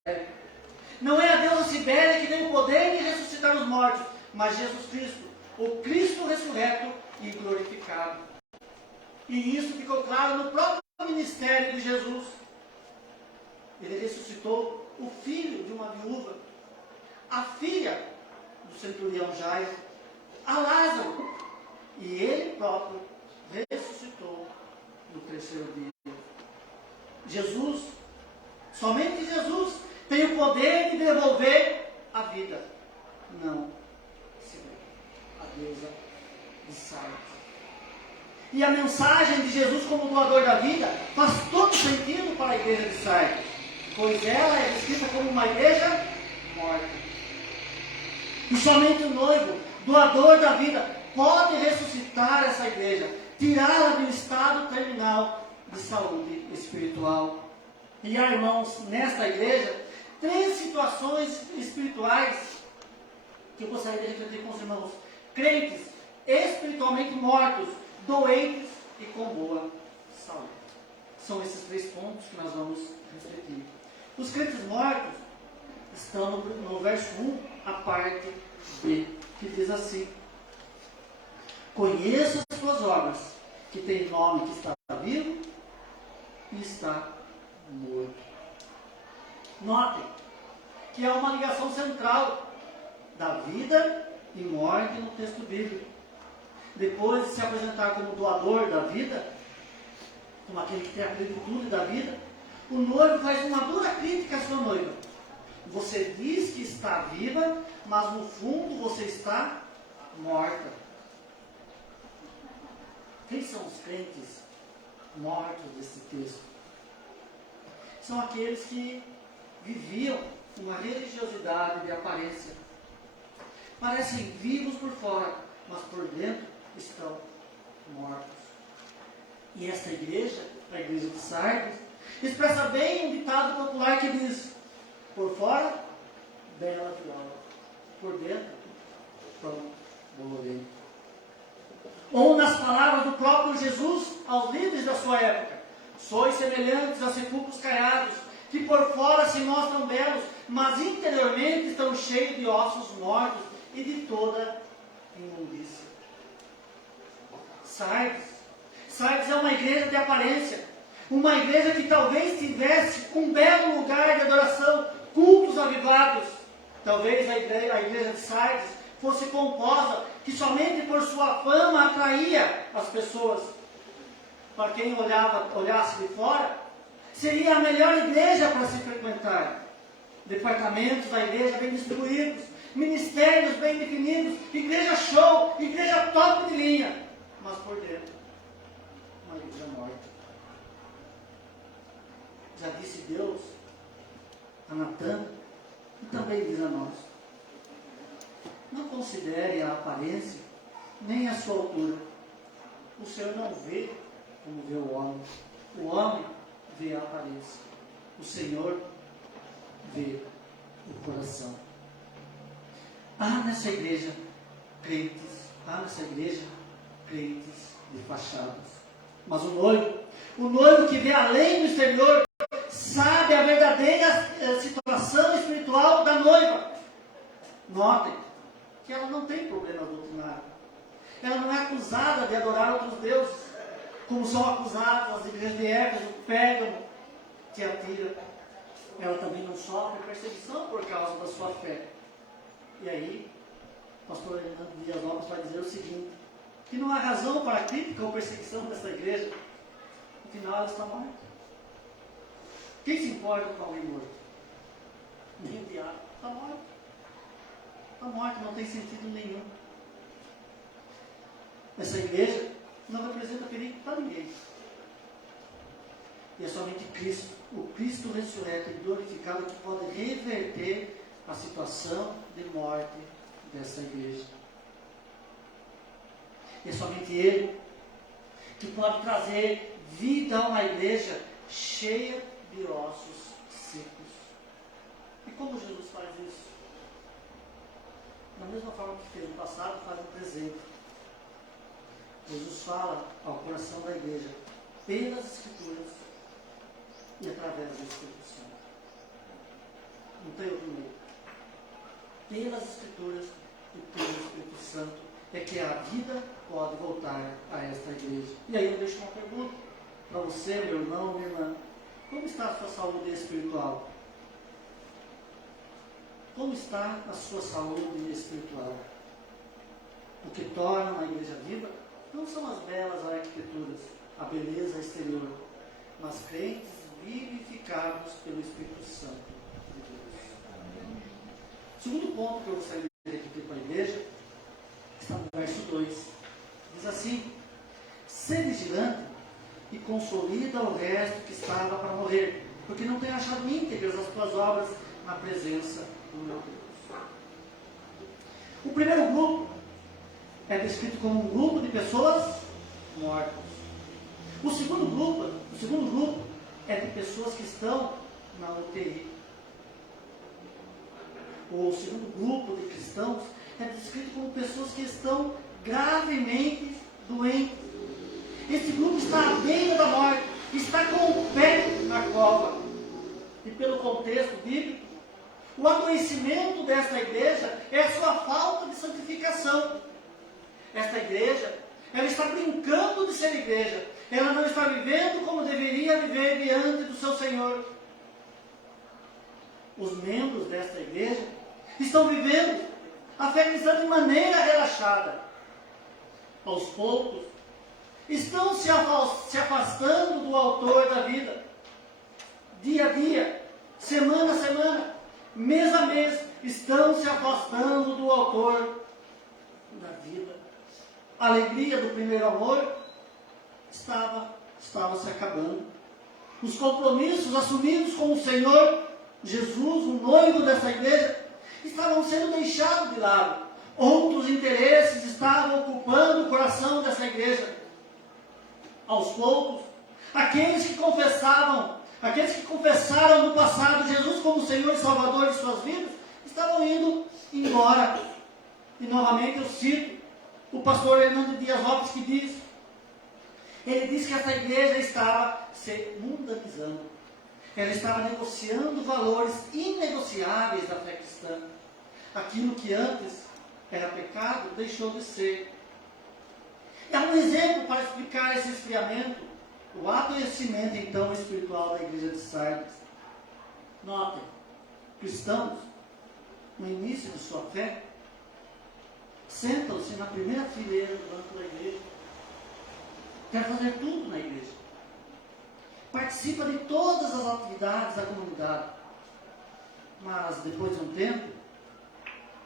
Não é a deusa Cibele que tem o poder de ressuscitar os mortos, mas Jesus Cristo, o Cristo ressurreto e glorificado. E isso ficou claro no próprio ministério de Jesus. Ele ressuscitou o filho de uma viúva, a filha do centurião Jairo, a Lázaro, e ele próprio ressuscitou no 3º dia. Jesus, somente Jesus, tem o poder de devolver a vida. Não a deusa de Sardes. E a mensagem de Jesus como doador da vida faz todo sentido para a igreja de Sardes, pois ela é descrita como uma igreja morta. E somente o noivo, doador da vida, pode ressuscitar essa igreja, tirá-la do estado terminal de saúde espiritual. E há, irmãos, nesta igreja, 3 situações espirituais que eu gostaria de refletir com os irmãos. Crentes espiritualmente mortos, doentes e com boa saúde. São esses 3 pontos que nós vamos refletir. Os crentes mortos estão no verso 1, a parte B, que diz assim: conheço as tuas obras, que tem nome que está vivo e está morto. Notem que há uma ligação central da vida e morte no texto bíblico. Depois de se apresentar como doador da vida, como aquele que tem a plenitude da vida, o noivo faz uma dura crítica à sua noiva. Você diz que está viva, mas no fundo você está morta. Quem são os crentes mortos desse texto? São aqueles que viviam uma religiosidade de aparência. Parecem vivos por fora, mas por dentro estão mortos. E esta igreja, a igreja de Sardes, expressa bem um ditado popular que diz: por fora, bela viola, por dentro, pão bolorento. Ou nas palavras do próprio Jesus aos líderes da sua época: sois semelhantes a sepulcros caiados, que por fora se mostram belos, mas interiormente estão cheios de ossos mortos e de toda imundícia. Sardes é uma igreja de aparência, uma igreja que talvez tivesse um belo lugar de adoração, cultos avivados. Talvez a igreja de Sardes fosse composta que somente por sua fama atraía as pessoas. Para quem olhasse de fora, seria a melhor igreja para se frequentar. Departamentos da igreja bem distribuídos, ministérios bem definidos, igreja show, igreja top de linha. Mas por dentro, uma igreja morta. Já disse Deus a Natã e também diz a nós: não considere a aparência nem a sua altura. O Senhor não vê como vê o homem. O homem vê a aparência. O Senhor vê o coração. Há nessa igreja crentes de fachadas. Mas o noivo que vê além do exterior, sabe a verdadeira situação espiritual da noiva. Notem que ela não tem problema doutrinário. Ela não é acusada de adorar outros deuses, como são acusadas as igrejas de Éfeso, Pérgamo, Tiatira. Ela também não sofre perseguição por causa da sua fé. E aí, o pastor Hernando Dias Lopes vai dizer o seguinte, que não há razão para crítica ou perseguição dessa igreja. No final, ela está morta. Quem se importa com alguém morto? Nem o diabo. Está morto. Está morto, não tem sentido nenhum. Essa igreja não representa perigo para ninguém. E é somente Cristo, o Cristo ressurreto e glorificado, que pode reverter a situação de morte dessa igreja. E é somente Ele que pode trazer vida a uma igreja cheia de ossos secos. E como Jesus faz isso? Da mesma forma que fez no passado, faz no presente. Jesus fala ao coração da igreja pelas Escrituras e através do Espírito Santo. Não tem outro meio. Pelas Escrituras e pelo Espírito Santo é que a vida pode voltar a esta igreja. E aí eu deixo uma pergunta para você, meu irmão, minha irmã. Como está a sua saúde espiritual? Como está a sua saúde espiritual? O que torna uma igreja viva não são as belas arquiteturas, a beleza exterior, mas crentes vivificados pelo Espírito Santo de Deus. O segundo ponto que eu gostaria de repetir para a igreja está no verso 2. Diz assim: sê vigilante e consolida o resto que estava para morrer, porque não tem achado íntegras as tuas obras na presença do meu Deus. O primeiro grupo é descrito como um grupo de pessoas mortas. O segundo grupo é de pessoas que estão na UTI. O segundo grupo de cristãos é descrito como pessoas que estão gravemente doentes. Esse grupo está à beira da morte, está com o pé na cova. E pelo contexto bíblico, o adoecimento desta igreja é a sua falta de santificação. Esta igreja, ela está brincando de ser igreja. Ela não está vivendo como deveria viver diante do seu Senhor. Os membros desta igreja estão vivendo a fé cristã de maneira relaxada. Aos poucos, estão se afastando do autor da vida. Dia a dia, semana a semana, mês a mês, estão se afastando do autor da vida. A alegria do primeiro amor estava se acabando. Os compromissos assumidos com o Senhor Jesus, o noivo dessa igreja, estavam sendo deixados de lado. Outros interesses estavam ocupando o coração dessa igreja. Aos poucos, aqueles que confessaram no passado Jesus como Senhor e Salvador de suas vidas, estavam indo embora. E novamente eu cito o pastor Hernando Dias Lopes, que ele diz que essa igreja estava se mundanizando. Ela estava negociando valores inegociáveis da fé cristã. Aquilo que antes era pecado, deixou de ser. É um exemplo para explicar esse esfriamento, o adoecimento então espiritual da igreja de Sardes. Notem, cristãos, no início de sua fé, sentam-se na primeira fileira do banco da igreja. Quer fazer tudo na igreja. Participa de todas as atividades da comunidade. Mas depois de um tempo,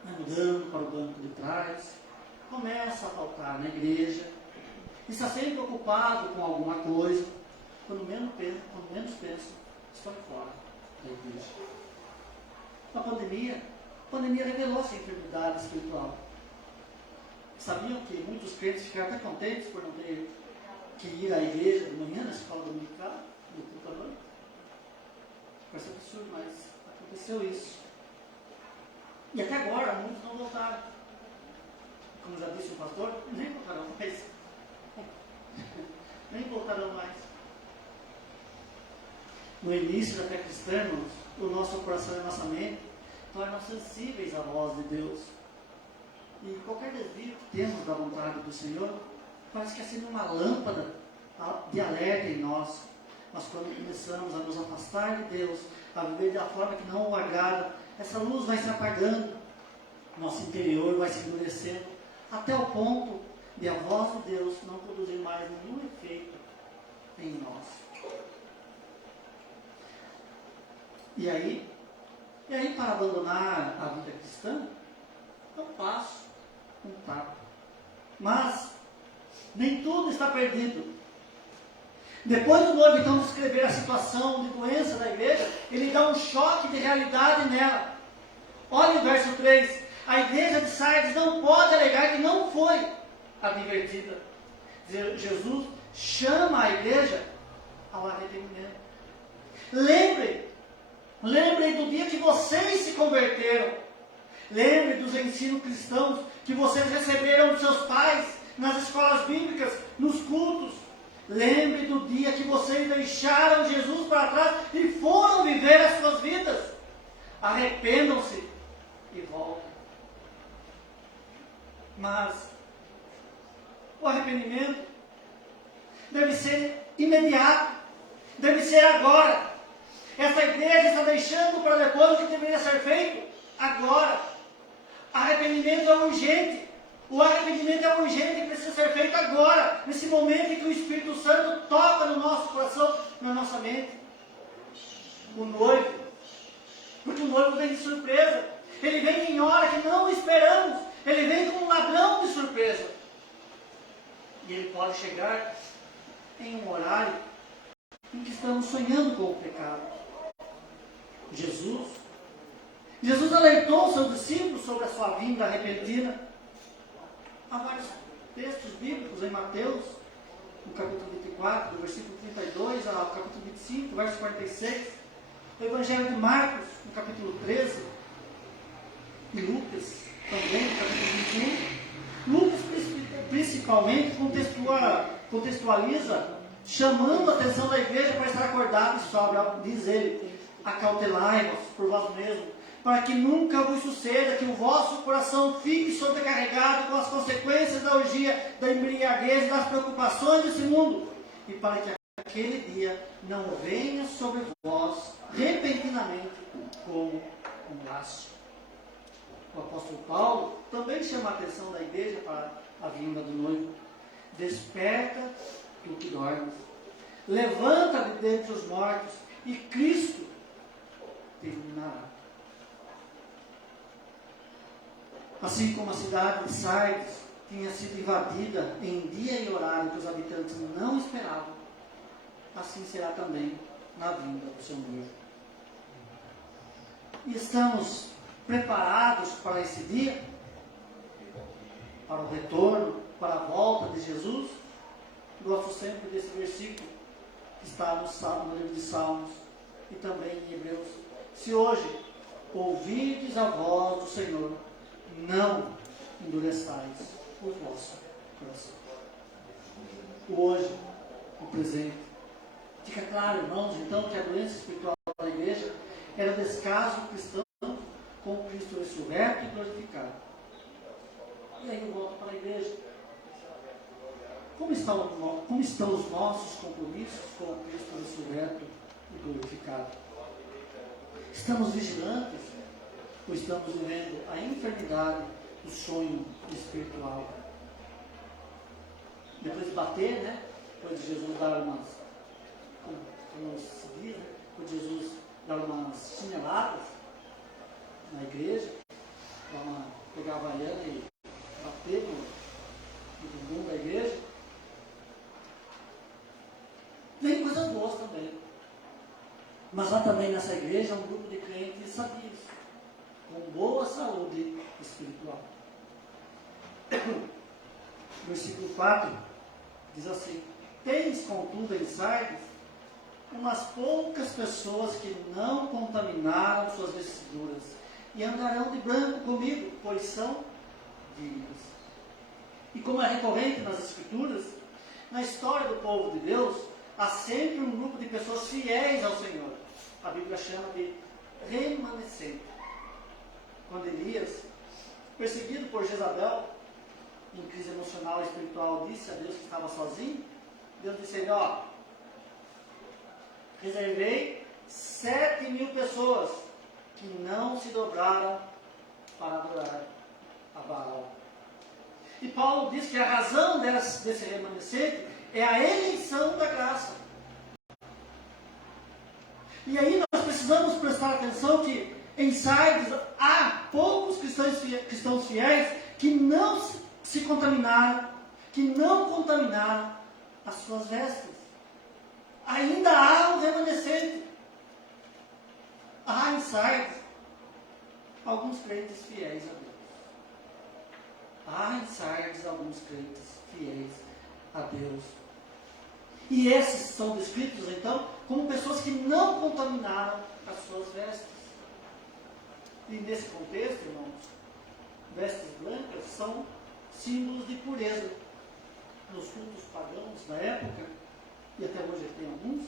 vai mudando para o banco de trás, começa a faltar na igreja, está sempre ocupado com alguma coisa, quando menos pensa, está fora da igreja. A pandemia revelou essa enfermidade espiritual. Sabiam que muitos crentes ficaram até contentes por não ter que ir à igreja de manhã, na escola dominical, no computador? Parece absurdo, mas aconteceu isso. E até agora, muitos não voltaram. Como já disse o pastor, nem voltaram mais. nem voltarão mais. No início da fé cristã, irmãos, o nosso coração e a nossa mente tornam sensíveis à voz de Deus. E qualquer desvio que temos da vontade do Senhor, parece que acende uma lâmpada de alerta em nós. Mas quando começamos a nos afastar de Deus, a viver da forma que não o agrada, essa luz vai se apagando, nosso interior vai se endurecendo, até o ponto de a voz de Deus não produzir mais nenhum efeito em nós. E aí, para abandonar a vida cristã, é um passo, um tapa. Mas, nem tudo está perdido. Depois do noivo, então, descrever a situação de doença da igreja, ele dá um choque de realidade nela. Olha o verso 3. A igreja de Sardes não pode alegar que não foi advertida. Jesus chama a igreja ao arrependimento. Lembrem do dia que vocês se converteram. Lembrem dos ensinos cristãos que vocês receberam dos seus pais, nas escolas bíblicas, nos cultos. Lembre do dia que vocês deixaram Jesus para trás e foram viver as suas vidas. Arrependam-se e voltem. Mas o arrependimento deve ser imediato, deve ser agora. Essa igreja está deixando para depois o que deveria ser feito agora. Arrependimento é urgente. O arrependimento é urgente e precisa ser feito agora, nesse momento em que o Espírito Santo toca no nosso coração, na nossa mente. O noivo, porque o noivo vem de surpresa. Ele vem em hora que não esperamos. Ele vem como um ladrão de surpresa. E ele pode chegar em um horário em que estamos sonhando com o pecado. Jesus alertou seus discípulos sobre a sua vinda repentina. Há vários textos bíblicos em Mateus, no capítulo 24, do versículo 32 ao capítulo 25, verso 46. O Evangelho de Marcos, no capítulo 13. E Lucas, também, no capítulo 21. Lucas, principalmente, contextualiza, chamando a atenção da igreja para estar acordado e sóbrio. Diz ele: acautelai-vos por vós mesmos, para que nunca vos suceda que o vosso coração fique sobrecarregado com as consequências da orgia, da embriaguez e das preocupações desse mundo, e para que aquele dia não venha sobre vós repentinamente como um laço. O apóstolo Paulo também chama a atenção da igreja para a vinda do noivo. Desperta tu que dormes, levanta de dentre os mortos, e Cristo te iluminará. Assim como a cidade de Sardes tinha sido invadida em dia e horário que os habitantes não esperavam, assim será também na vinda do seu noivo. E estamos preparados para esse dia? Para o retorno, para a volta de Jesus? Gosto sempre desse versículo que está no livro de Salmos e também em Hebreus. Se hoje ouvirdes a voz do Senhor, não endureçais o vosso coração. O hoje, o presente. Fica claro, irmãos, então, que a doença espiritual da igreja era o descaso cristão com Cristo ressurreto e glorificado. E aí eu volto para a igreja. Como estão os nossos compromissos com Cristo ressurreto e glorificado? Estamos vigilantes? Ou estamos vivendo a enfermidade do sonho espiritual? Depois de bater, né? Depois de Jesus dar umas, como se diz, né? Depois de Jesus dar umas chineladas na igreja, pegar a havaiana e bater no bumbum da igreja. Tem coisas boas também. Mas há também nessa igreja um grupo de crentes sabios, com boa saúde espiritual. Versículo 4 diz assim: tens, contudo, em Sardes umas poucas pessoas que não contaminaram suas vestiduras e andarão de branco comigo, pois são dignas. E como é recorrente nas Escrituras, na história do povo de Deus, há sempre um grupo de pessoas fiéis ao Senhor. A Bíblia chama de remanescente. Quando Elias, perseguido por Jezabel, em crise emocional e espiritual, disse a Deus que estava sozinho, Deus disse a ele, ó, reservei 7.000 pessoas que não se dobraram para adorar a Baal. E Paulo diz que a razão desse remanescente é a eleição da graça. E aí nós precisamos prestar atenção que em Sardes há poucos cristãos fiéis que não se contaminaram, que não contaminaram as suas vestes. Ainda há um remanescente. Há em Sardes alguns crentes fiéis a Deus. Há em Sardes alguns crentes fiéis a Deus. E esses são descritos, então, como pessoas que não contaminaram as suas vestes. E nesse contexto, irmãos, vestes brancas são símbolos de pureza. Nos cultos pagãos da época, e até hoje tem alguns,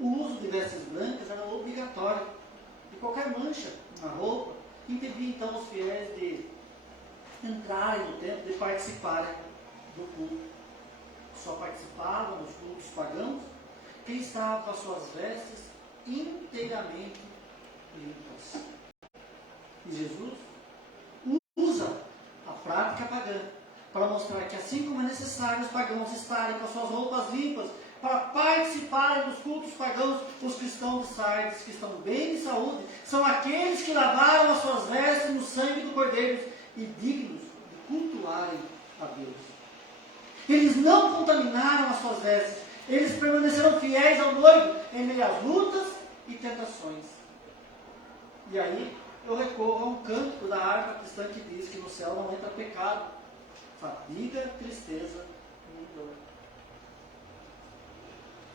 o uso de vestes brancas era obrigatório. E qualquer mancha na roupa impedia então os fiéis de entrarem no templo, de participarem do culto. Só participavam dos cultos pagãos quem estava com as suas vestes inteiramente limpas. E Jesus usa a prática pagã para mostrar que assim como é necessário os pagãos estarem com as suas roupas limpas para participarem dos cultos pagãos, os cristãos de Sardes, que estão bem de saúde, são aqueles que lavaram as suas vestes no sangue do Cordeiro e dignos de cultuarem a Deus. Eles não contaminaram as suas vestes, eles permaneceram fiéis ao noivo em meio às lutas e tentações. E aí eu recorro a um cântico da harpa cristã que diz que no céu não entra pecado, fadiga, tristeza nem dor.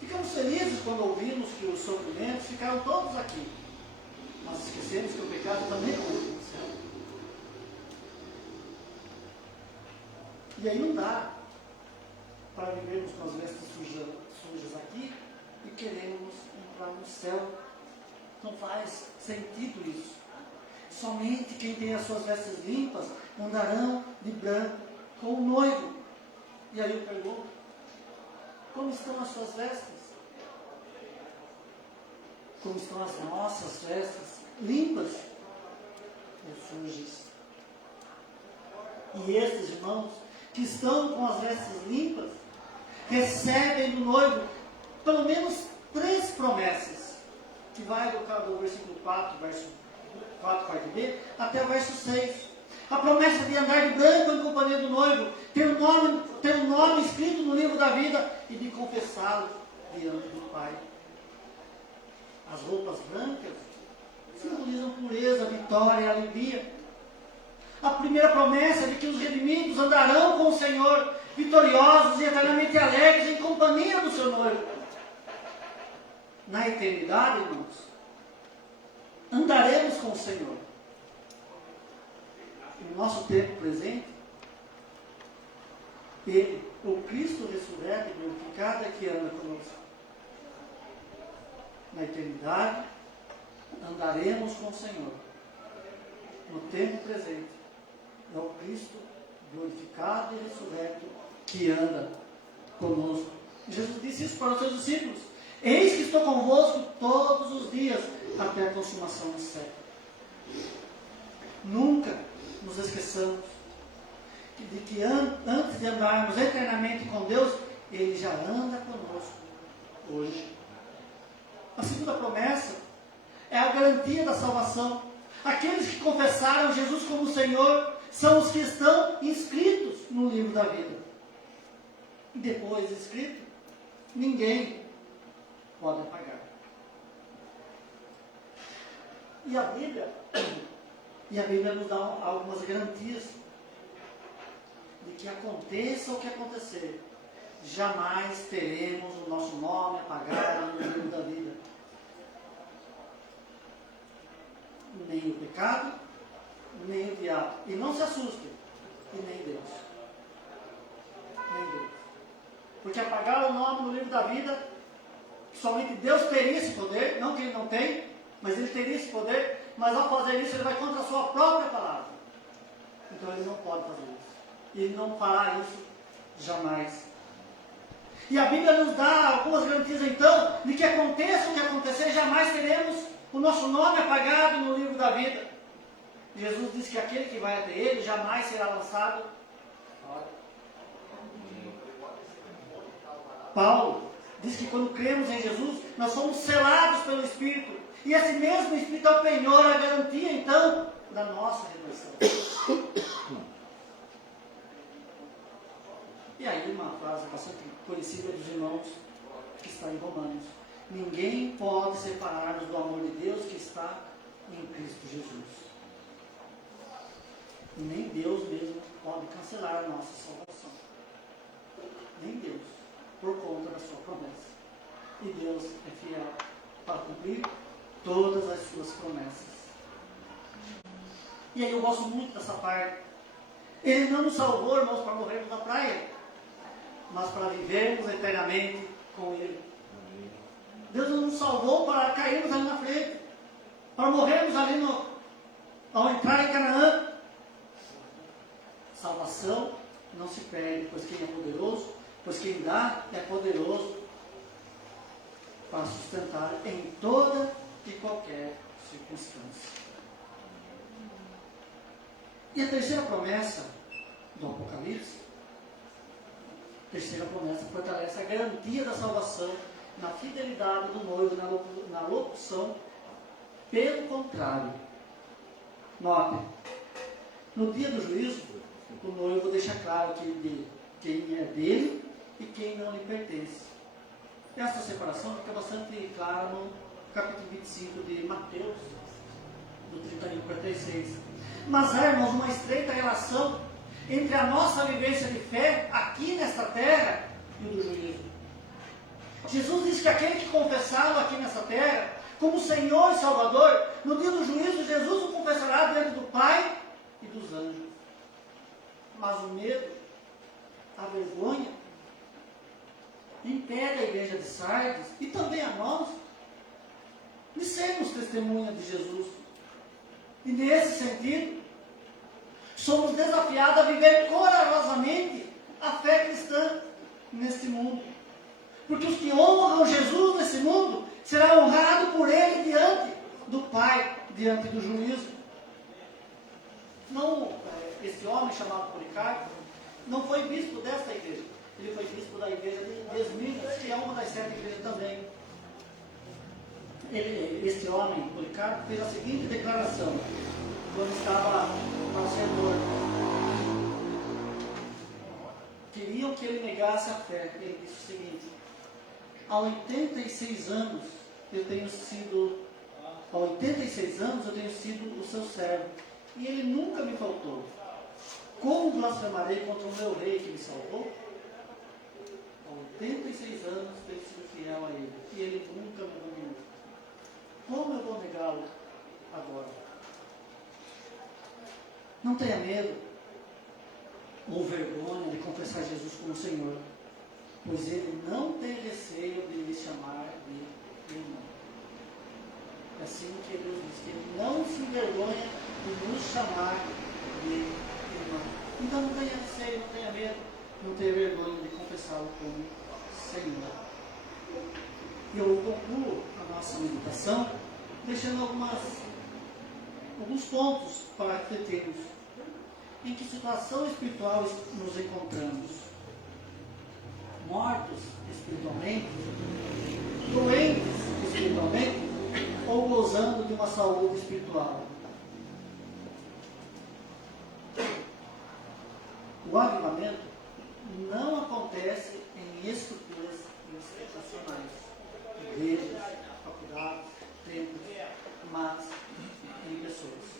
Ficamos felizes quando ouvimos que os sofrimentos ficaram todos aqui, mas esquecemos que o pecado também não entra no céu. E aí não dá para vivermos com as vestes sujas aqui e queremos entrar no céu. Não faz sentido isso. Somente quem tem as suas vestes limpas andarão de branco com o noivo. E aí eu pergunto, como estão as suas vestes? Como estão as nossas vestes? Limpas ou sujas? E esses irmãos que estão com as vestes limpas recebem do noivo pelo menos 3 promessas, que vai do versículo 4, verso 4, parte B, até o verso 6. A promessa de andar de branco em companhia do noivo, ter o nome escrito no livro da vida e de confessá-lo diante do Pai. As roupas brancas simbolizam pureza, vitória e alegria. A primeira promessa é de que os redimidos andarão com o Senhor, vitoriosos e eternamente alegres em companhia do seu noivo. Na eternidade, irmãos, andaremos com o Senhor. No nosso tempo presente, Ele, o Cristo ressurreto e glorificado, é que anda conosco. Na eternidade, andaremos com o Senhor. No tempo presente, é o Cristo glorificado e ressurreto que anda conosco. Jesus disse isso para os seus discípulos: eis que estou convosco todos os dias até a consumação do século. Nunca nos esqueçamos de que antes de andarmos eternamente com Deus, Ele já anda conosco hoje. A segunda promessa é a garantia da salvação. Aqueles que confessaram Jesus como Senhor são os que estão inscritos no livro da vida. E depois de inscrito, ninguém pode apagar. E a Bíblia nos dá algumas garantias de que aconteça o que acontecer, jamais teremos o nosso nome apagado no livro da vida. Nem o pecado, nem o diabo. E não se assustem, e nem Deus. Nem Deus. Porque apagar o nome no livro da vida, somente Deus teria esse poder, não que Ele não tem, mas Ele teria esse poder, mas ao fazer isso Ele vai contra a sua própria palavra. Então Ele não pode fazer isso. E Ele não fará isso jamais. E a Bíblia nos dá algumas garantias então, de que aconteça o que acontecer, jamais teremos o nosso nome apagado no livro da vida. Jesus diz que aquele que vai até Ele jamais será lançado fora. Paulo diz que quando cremos em Jesus, nós somos selados pelo Espírito. E esse mesmo Espírito é o penhor, a garantia então da nossa redenção. E aí uma frase bastante conhecida dos irmãos que está em Romanos: ninguém pode separar-nos do amor de Deus que está em Cristo Jesus. E nem Deus mesmo pode cancelar a nossa salvação. Nem Deus, por conta da sua promessa. E Deus é fiel para cumprir todas as suas promessas. E aí eu gosto muito dessa parte. Ele não nos salvou, irmãos, para morrermos na praia, mas para vivermos eternamente com Ele. Deus não nos salvou para cairmos ali na frente, para morrermos ali ao entrar em Canaã. Salvação não se perde, pois quem é poderoso, pois quem dá é poderoso para sustentar em toda e qualquer circunstância. E a terceira promessa do Apocalipse, a terceira promessa fortalece a garantia da salvação na fidelidade do noivo, na locução. Pelo contrário, note, no dia do juízo, o noivo deixa claro quem é dele e quem não lhe pertence. Essa separação fica bastante clara no capítulo 25 de Mateus, do 31 ao 46. Mas há, irmãos, uma estreita relação entre a nossa vivência de fé aqui nesta terra e o do juízo. Jesus diz que aquele que confessá-lo aqui nessa terra como Senhor e Salvador, no dia do juízo Jesus o confessará diante do Pai e dos anjos. Mas o medo, a vergonha, impede a igreja de Sardes e também a nós de sermos testemunha de Jesus. E nesse sentido, somos desafiados a viver corajosamente a fé cristã neste mundo. Porque os que honram Jesus nesse mundo serão honrados por Ele diante do Pai, diante do juízo. Não, esse homem chamado Policarpo não foi bispo desta igreja. Ele foi bispo da igreja de Esmirna, que é uma das 7 igrejas também. Este homem, Policarpo, fez a seguinte declaração quando estava para ser morto. Queriam que ele negasse a fé. Ele disse o seguinte: há 86 anos eu tenho sido o seu servo, e ele nunca me faltou. Como blasfemarei contra o meu rei que me salvou? Há 86 anos tenho sido fiel a ele, e ele nunca me abandonou. Como eu vou negá-lo agora? Não tenha medo ou vergonha de confessar Jesus como Senhor, pois Ele não tem receio de lhe chamar de irmão. É assim que Deus diz, que Ele não se envergonha de nos chamar de irmão. Então não tenha receio, não tenha medo, não tenha vergonha de confessá-lo como Senhor. E eu concluo a nossa meditação deixando alguns pontos para refletirmos. Em que situação espiritual nos encontramos? Mortos espiritualmente? Doentes espiritualmente? Ou gozando de uma saúde espiritual? O avivamento não acontece em estruturas institucionais, igrejas, faculdades, templos, mas em pessoas.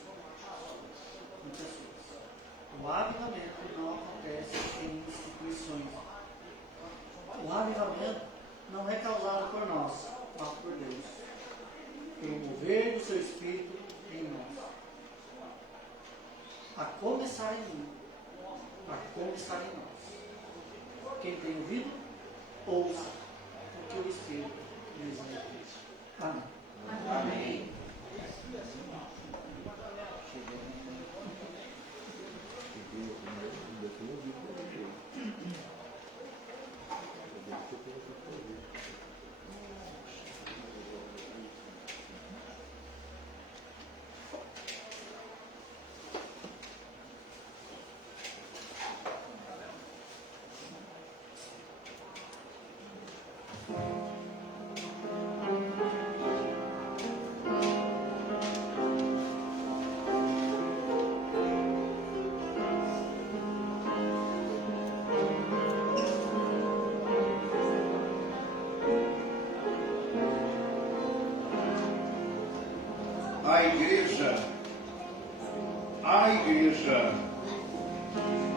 O avivamento não acontece em instituições. O avivamento não é causado por nós, mas por Deus. Pelo mover do seu Espírito em nós. A começar em mim. A começar em nós. Quem tem ouvido, ouça o que o Espírito diz à igreja. Amém. Amém.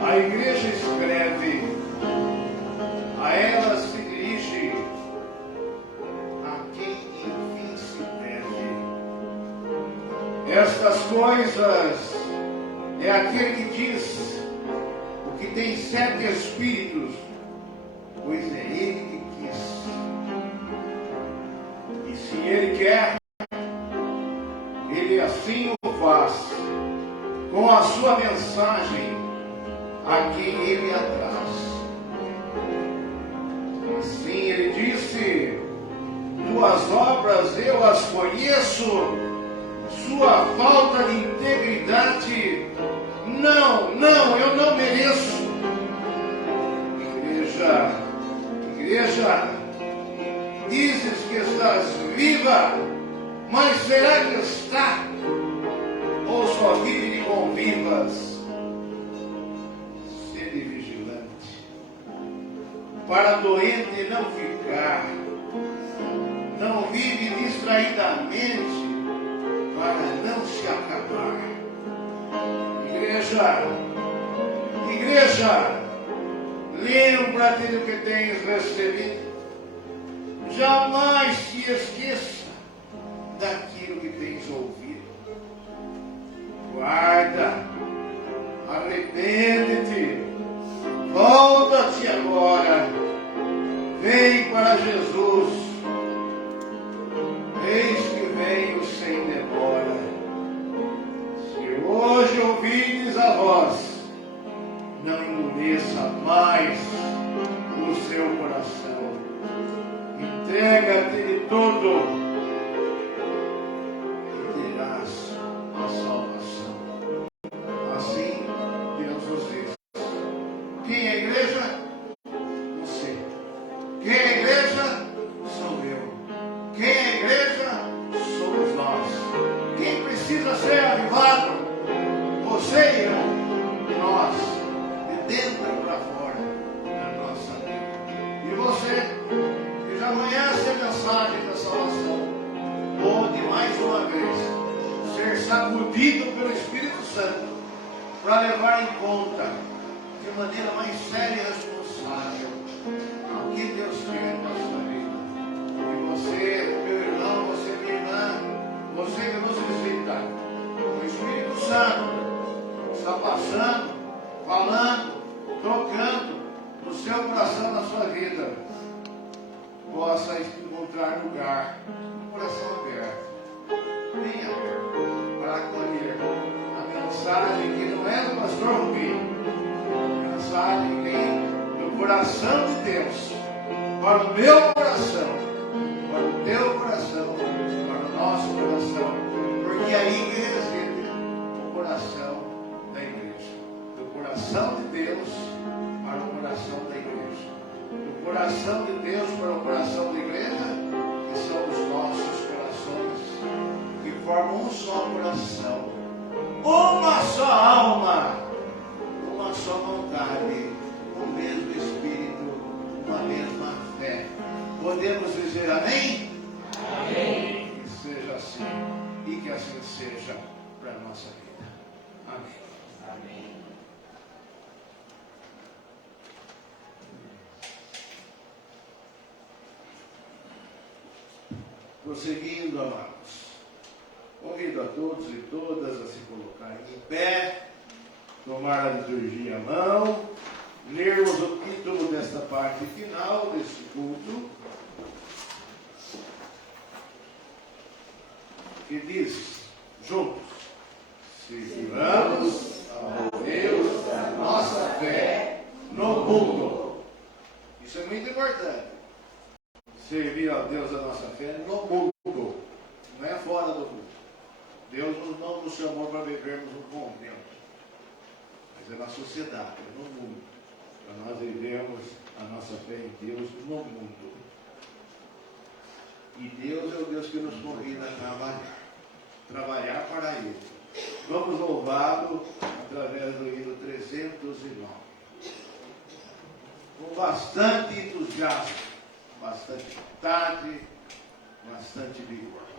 A igreja escreve, a ela se dirige, a quem enfim se deve. Estas coisas é aquele que diz, o que tem 7 espíritos, pois é ele que quis. E se ele quer, ele assim o faz, com a sua mensagem, a quem ele atraz. Assim ele disse, tuas obras eu as conheço, sua falta de integridade, não, eu não mereço. Igreja, dizes que estás viva, mas será que está? Ou só vive de convivas? Sede vigilante, para doente não ficar, não vive distraidamente, para não se acabar. Igreja, lembra-te do que tens recebido, jamais se esqueça daquilo que tens ouvido. Guarda, arrepende-te, volta-te agora, vem para Jesus, eis que venho sem demora. Se hoje ouvides a voz, não endureça mais o seu coração, entrega-te de todo, sacudido pelo Espírito Santo, para levar em conta de maneira mais séria e responsável o que Deus quer na sua vida. E você, meu irmão, você, minha irmã, você que nos visita, o Espírito Santo está passando, falando, tocando no seu coração, na sua vida, possa encontrar lugar, um coração aberto, bem aberto, para acolher a mensagem que não é do pastor Rubinho, a mensagem que vem do coração de Deus, para o meu coração, para o teu coração, para o nosso coração, porque aí que reside o coração da igreja, do coração de Deus para o coração da igreja, do coração de Deus para o coração da igreja, que são os nossos corações, que formam um só coração, uma só alma, uma só vontade, o mesmo Espírito, uma mesma fé. Podemos dizer amém? Amém. Que seja assim e que assim seja para a nossa vida. Amém. Amém. Prosseguindo, amados, convido a todos e todas a se colocarem em pé, tomar a liturgia à mão lermos o título desta parte final deste culto, que diz, juntos, sirvamos ao Deus da nossa fé no mundo. Isso é muito importante. Servir ao Deus da nossa fé no mundo, não é fora do mundo. Deus não nos chamou para vivermos no convento, mas é na sociedade, é no mundo. Para nós vivermos a nossa fé em Deus no mundo. E Deus é o Deus que nos convida a trabalhar para Ele. Vamos louvá-lo através do hino 309. Com bastante entusiasmo, bastante vontade, bastante vigor.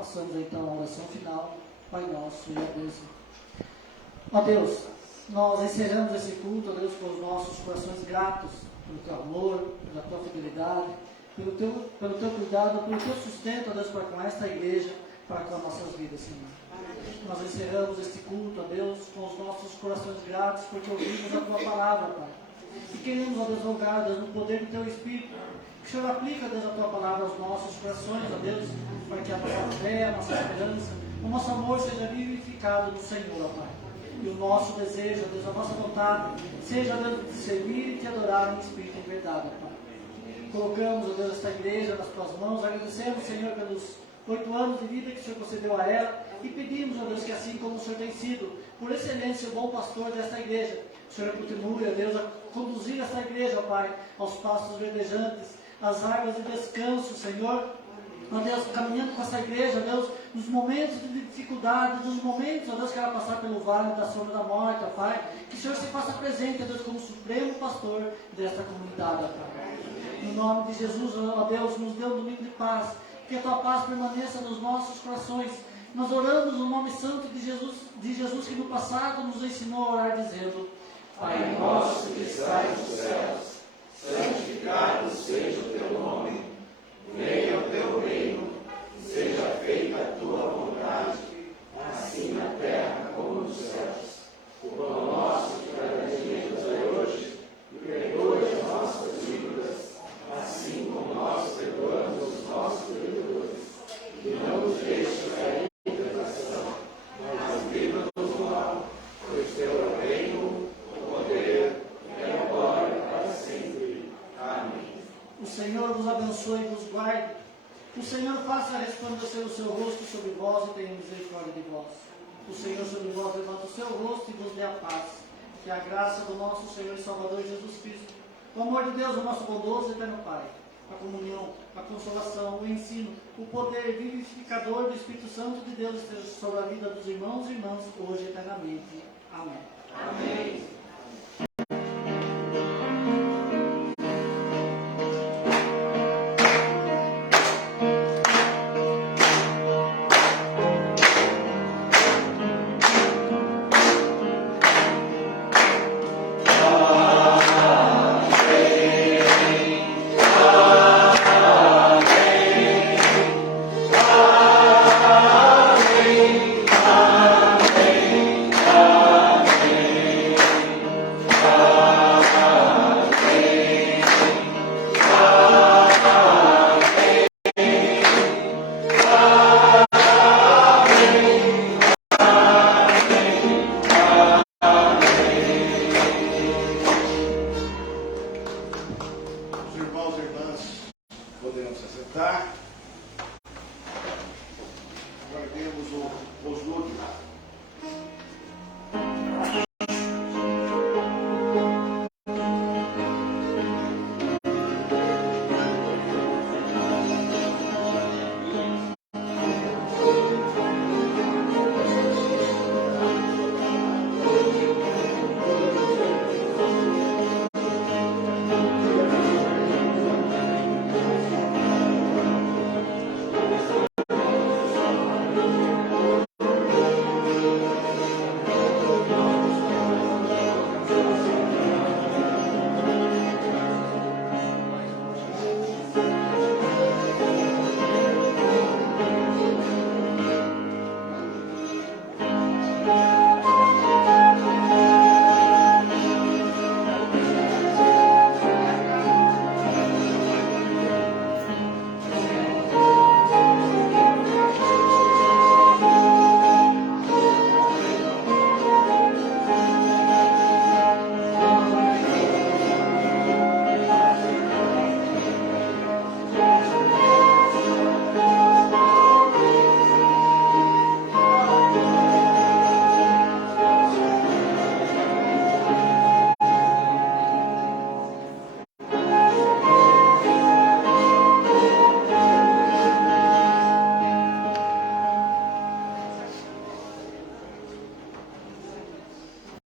Passamos então à oração final. Pai nosso e a Deus. Ó Deus, Nós encerramos esse culto, ó Deus, com os nossos corações gratos pelo teu amor, pela tua fidelidade, pelo teu cuidado, pelo teu sustento, ó Deus, para com esta igreja, para com as nossas vidas, Senhor. Nós encerramos este culto, ó Deus, com os nossos corações gratos, porque ouvimos a tua palavra, Pai. E queremos, ó Deus, rogar, Deus, no poder do teu Espírito, que o Senhor aplica, Deus, a tua palavra aos nossos corações, ó Deus, para que a nossa fé, a nossa esperança, o nosso amor seja vivificado no Senhor, ó Pai. E o nosso desejo, ó Deus, a nossa vontade, seja, Deus, de servir e te adorar em espírito e em verdade, ó Pai. Colocamos, ó Deus, esta igreja nas tuas mãos, agradecemos, Senhor, pelos 8 anos de vida que o Senhor concedeu a ela, e pedimos, ó Deus, que assim como o Senhor tem sido, por excelência, o bom pastor desta igreja, o Senhor continue, ó Deus, a conduzir esta igreja, ó Pai, aos pastos verdejantes, às águas de descanso, Senhor. Ó Deus, caminhando com essa igreja, ó Deus, nos momentos de dificuldade, nos momentos, ó Deus, que ela passar pelo vale da sombra da morte, ó Pai, que o Senhor se faça presente, ó Deus, como supremo pastor desta comunidade, ó Pai. No nome de Jesus, ó Deus, nos dê um domingo de paz, que a tua paz permaneça nos nossos corações. Nós oramos no nome santo de Jesus que no passado nos ensinou a orar dizendo: Pai nosso que estás nos céus, santificado seja o teu nome, venha o teu reino, seja feita a tua vontade, assim na terra como nos céus. O pão nosso de cada dia nos dai hoje, e perdoa as nossas dívidas, assim como nós perdoamos os nossos devedores. E não nos deixes cair em tentação, mas livra-nos do mal, pois teu é o reino, o poder e a glória para sempre. Amém. O Senhor vos abençoe e vos guarde. O Senhor faça resplandecer o seu rosto sobre vós e tenha misericórdia de vós. O Senhor sobre vós levanta o seu rosto e vos dê a paz. Que a graça do nosso Senhor e Salvador Jesus Cristo, o amor de Deus, o nosso bondoso e eterno Pai, a comunhão, a consolação, o ensino, o poder vivificador do Espírito Santo de Deus esteja sobre a vida dos irmãos e irmãs, hoje e eternamente. Amém. Amém.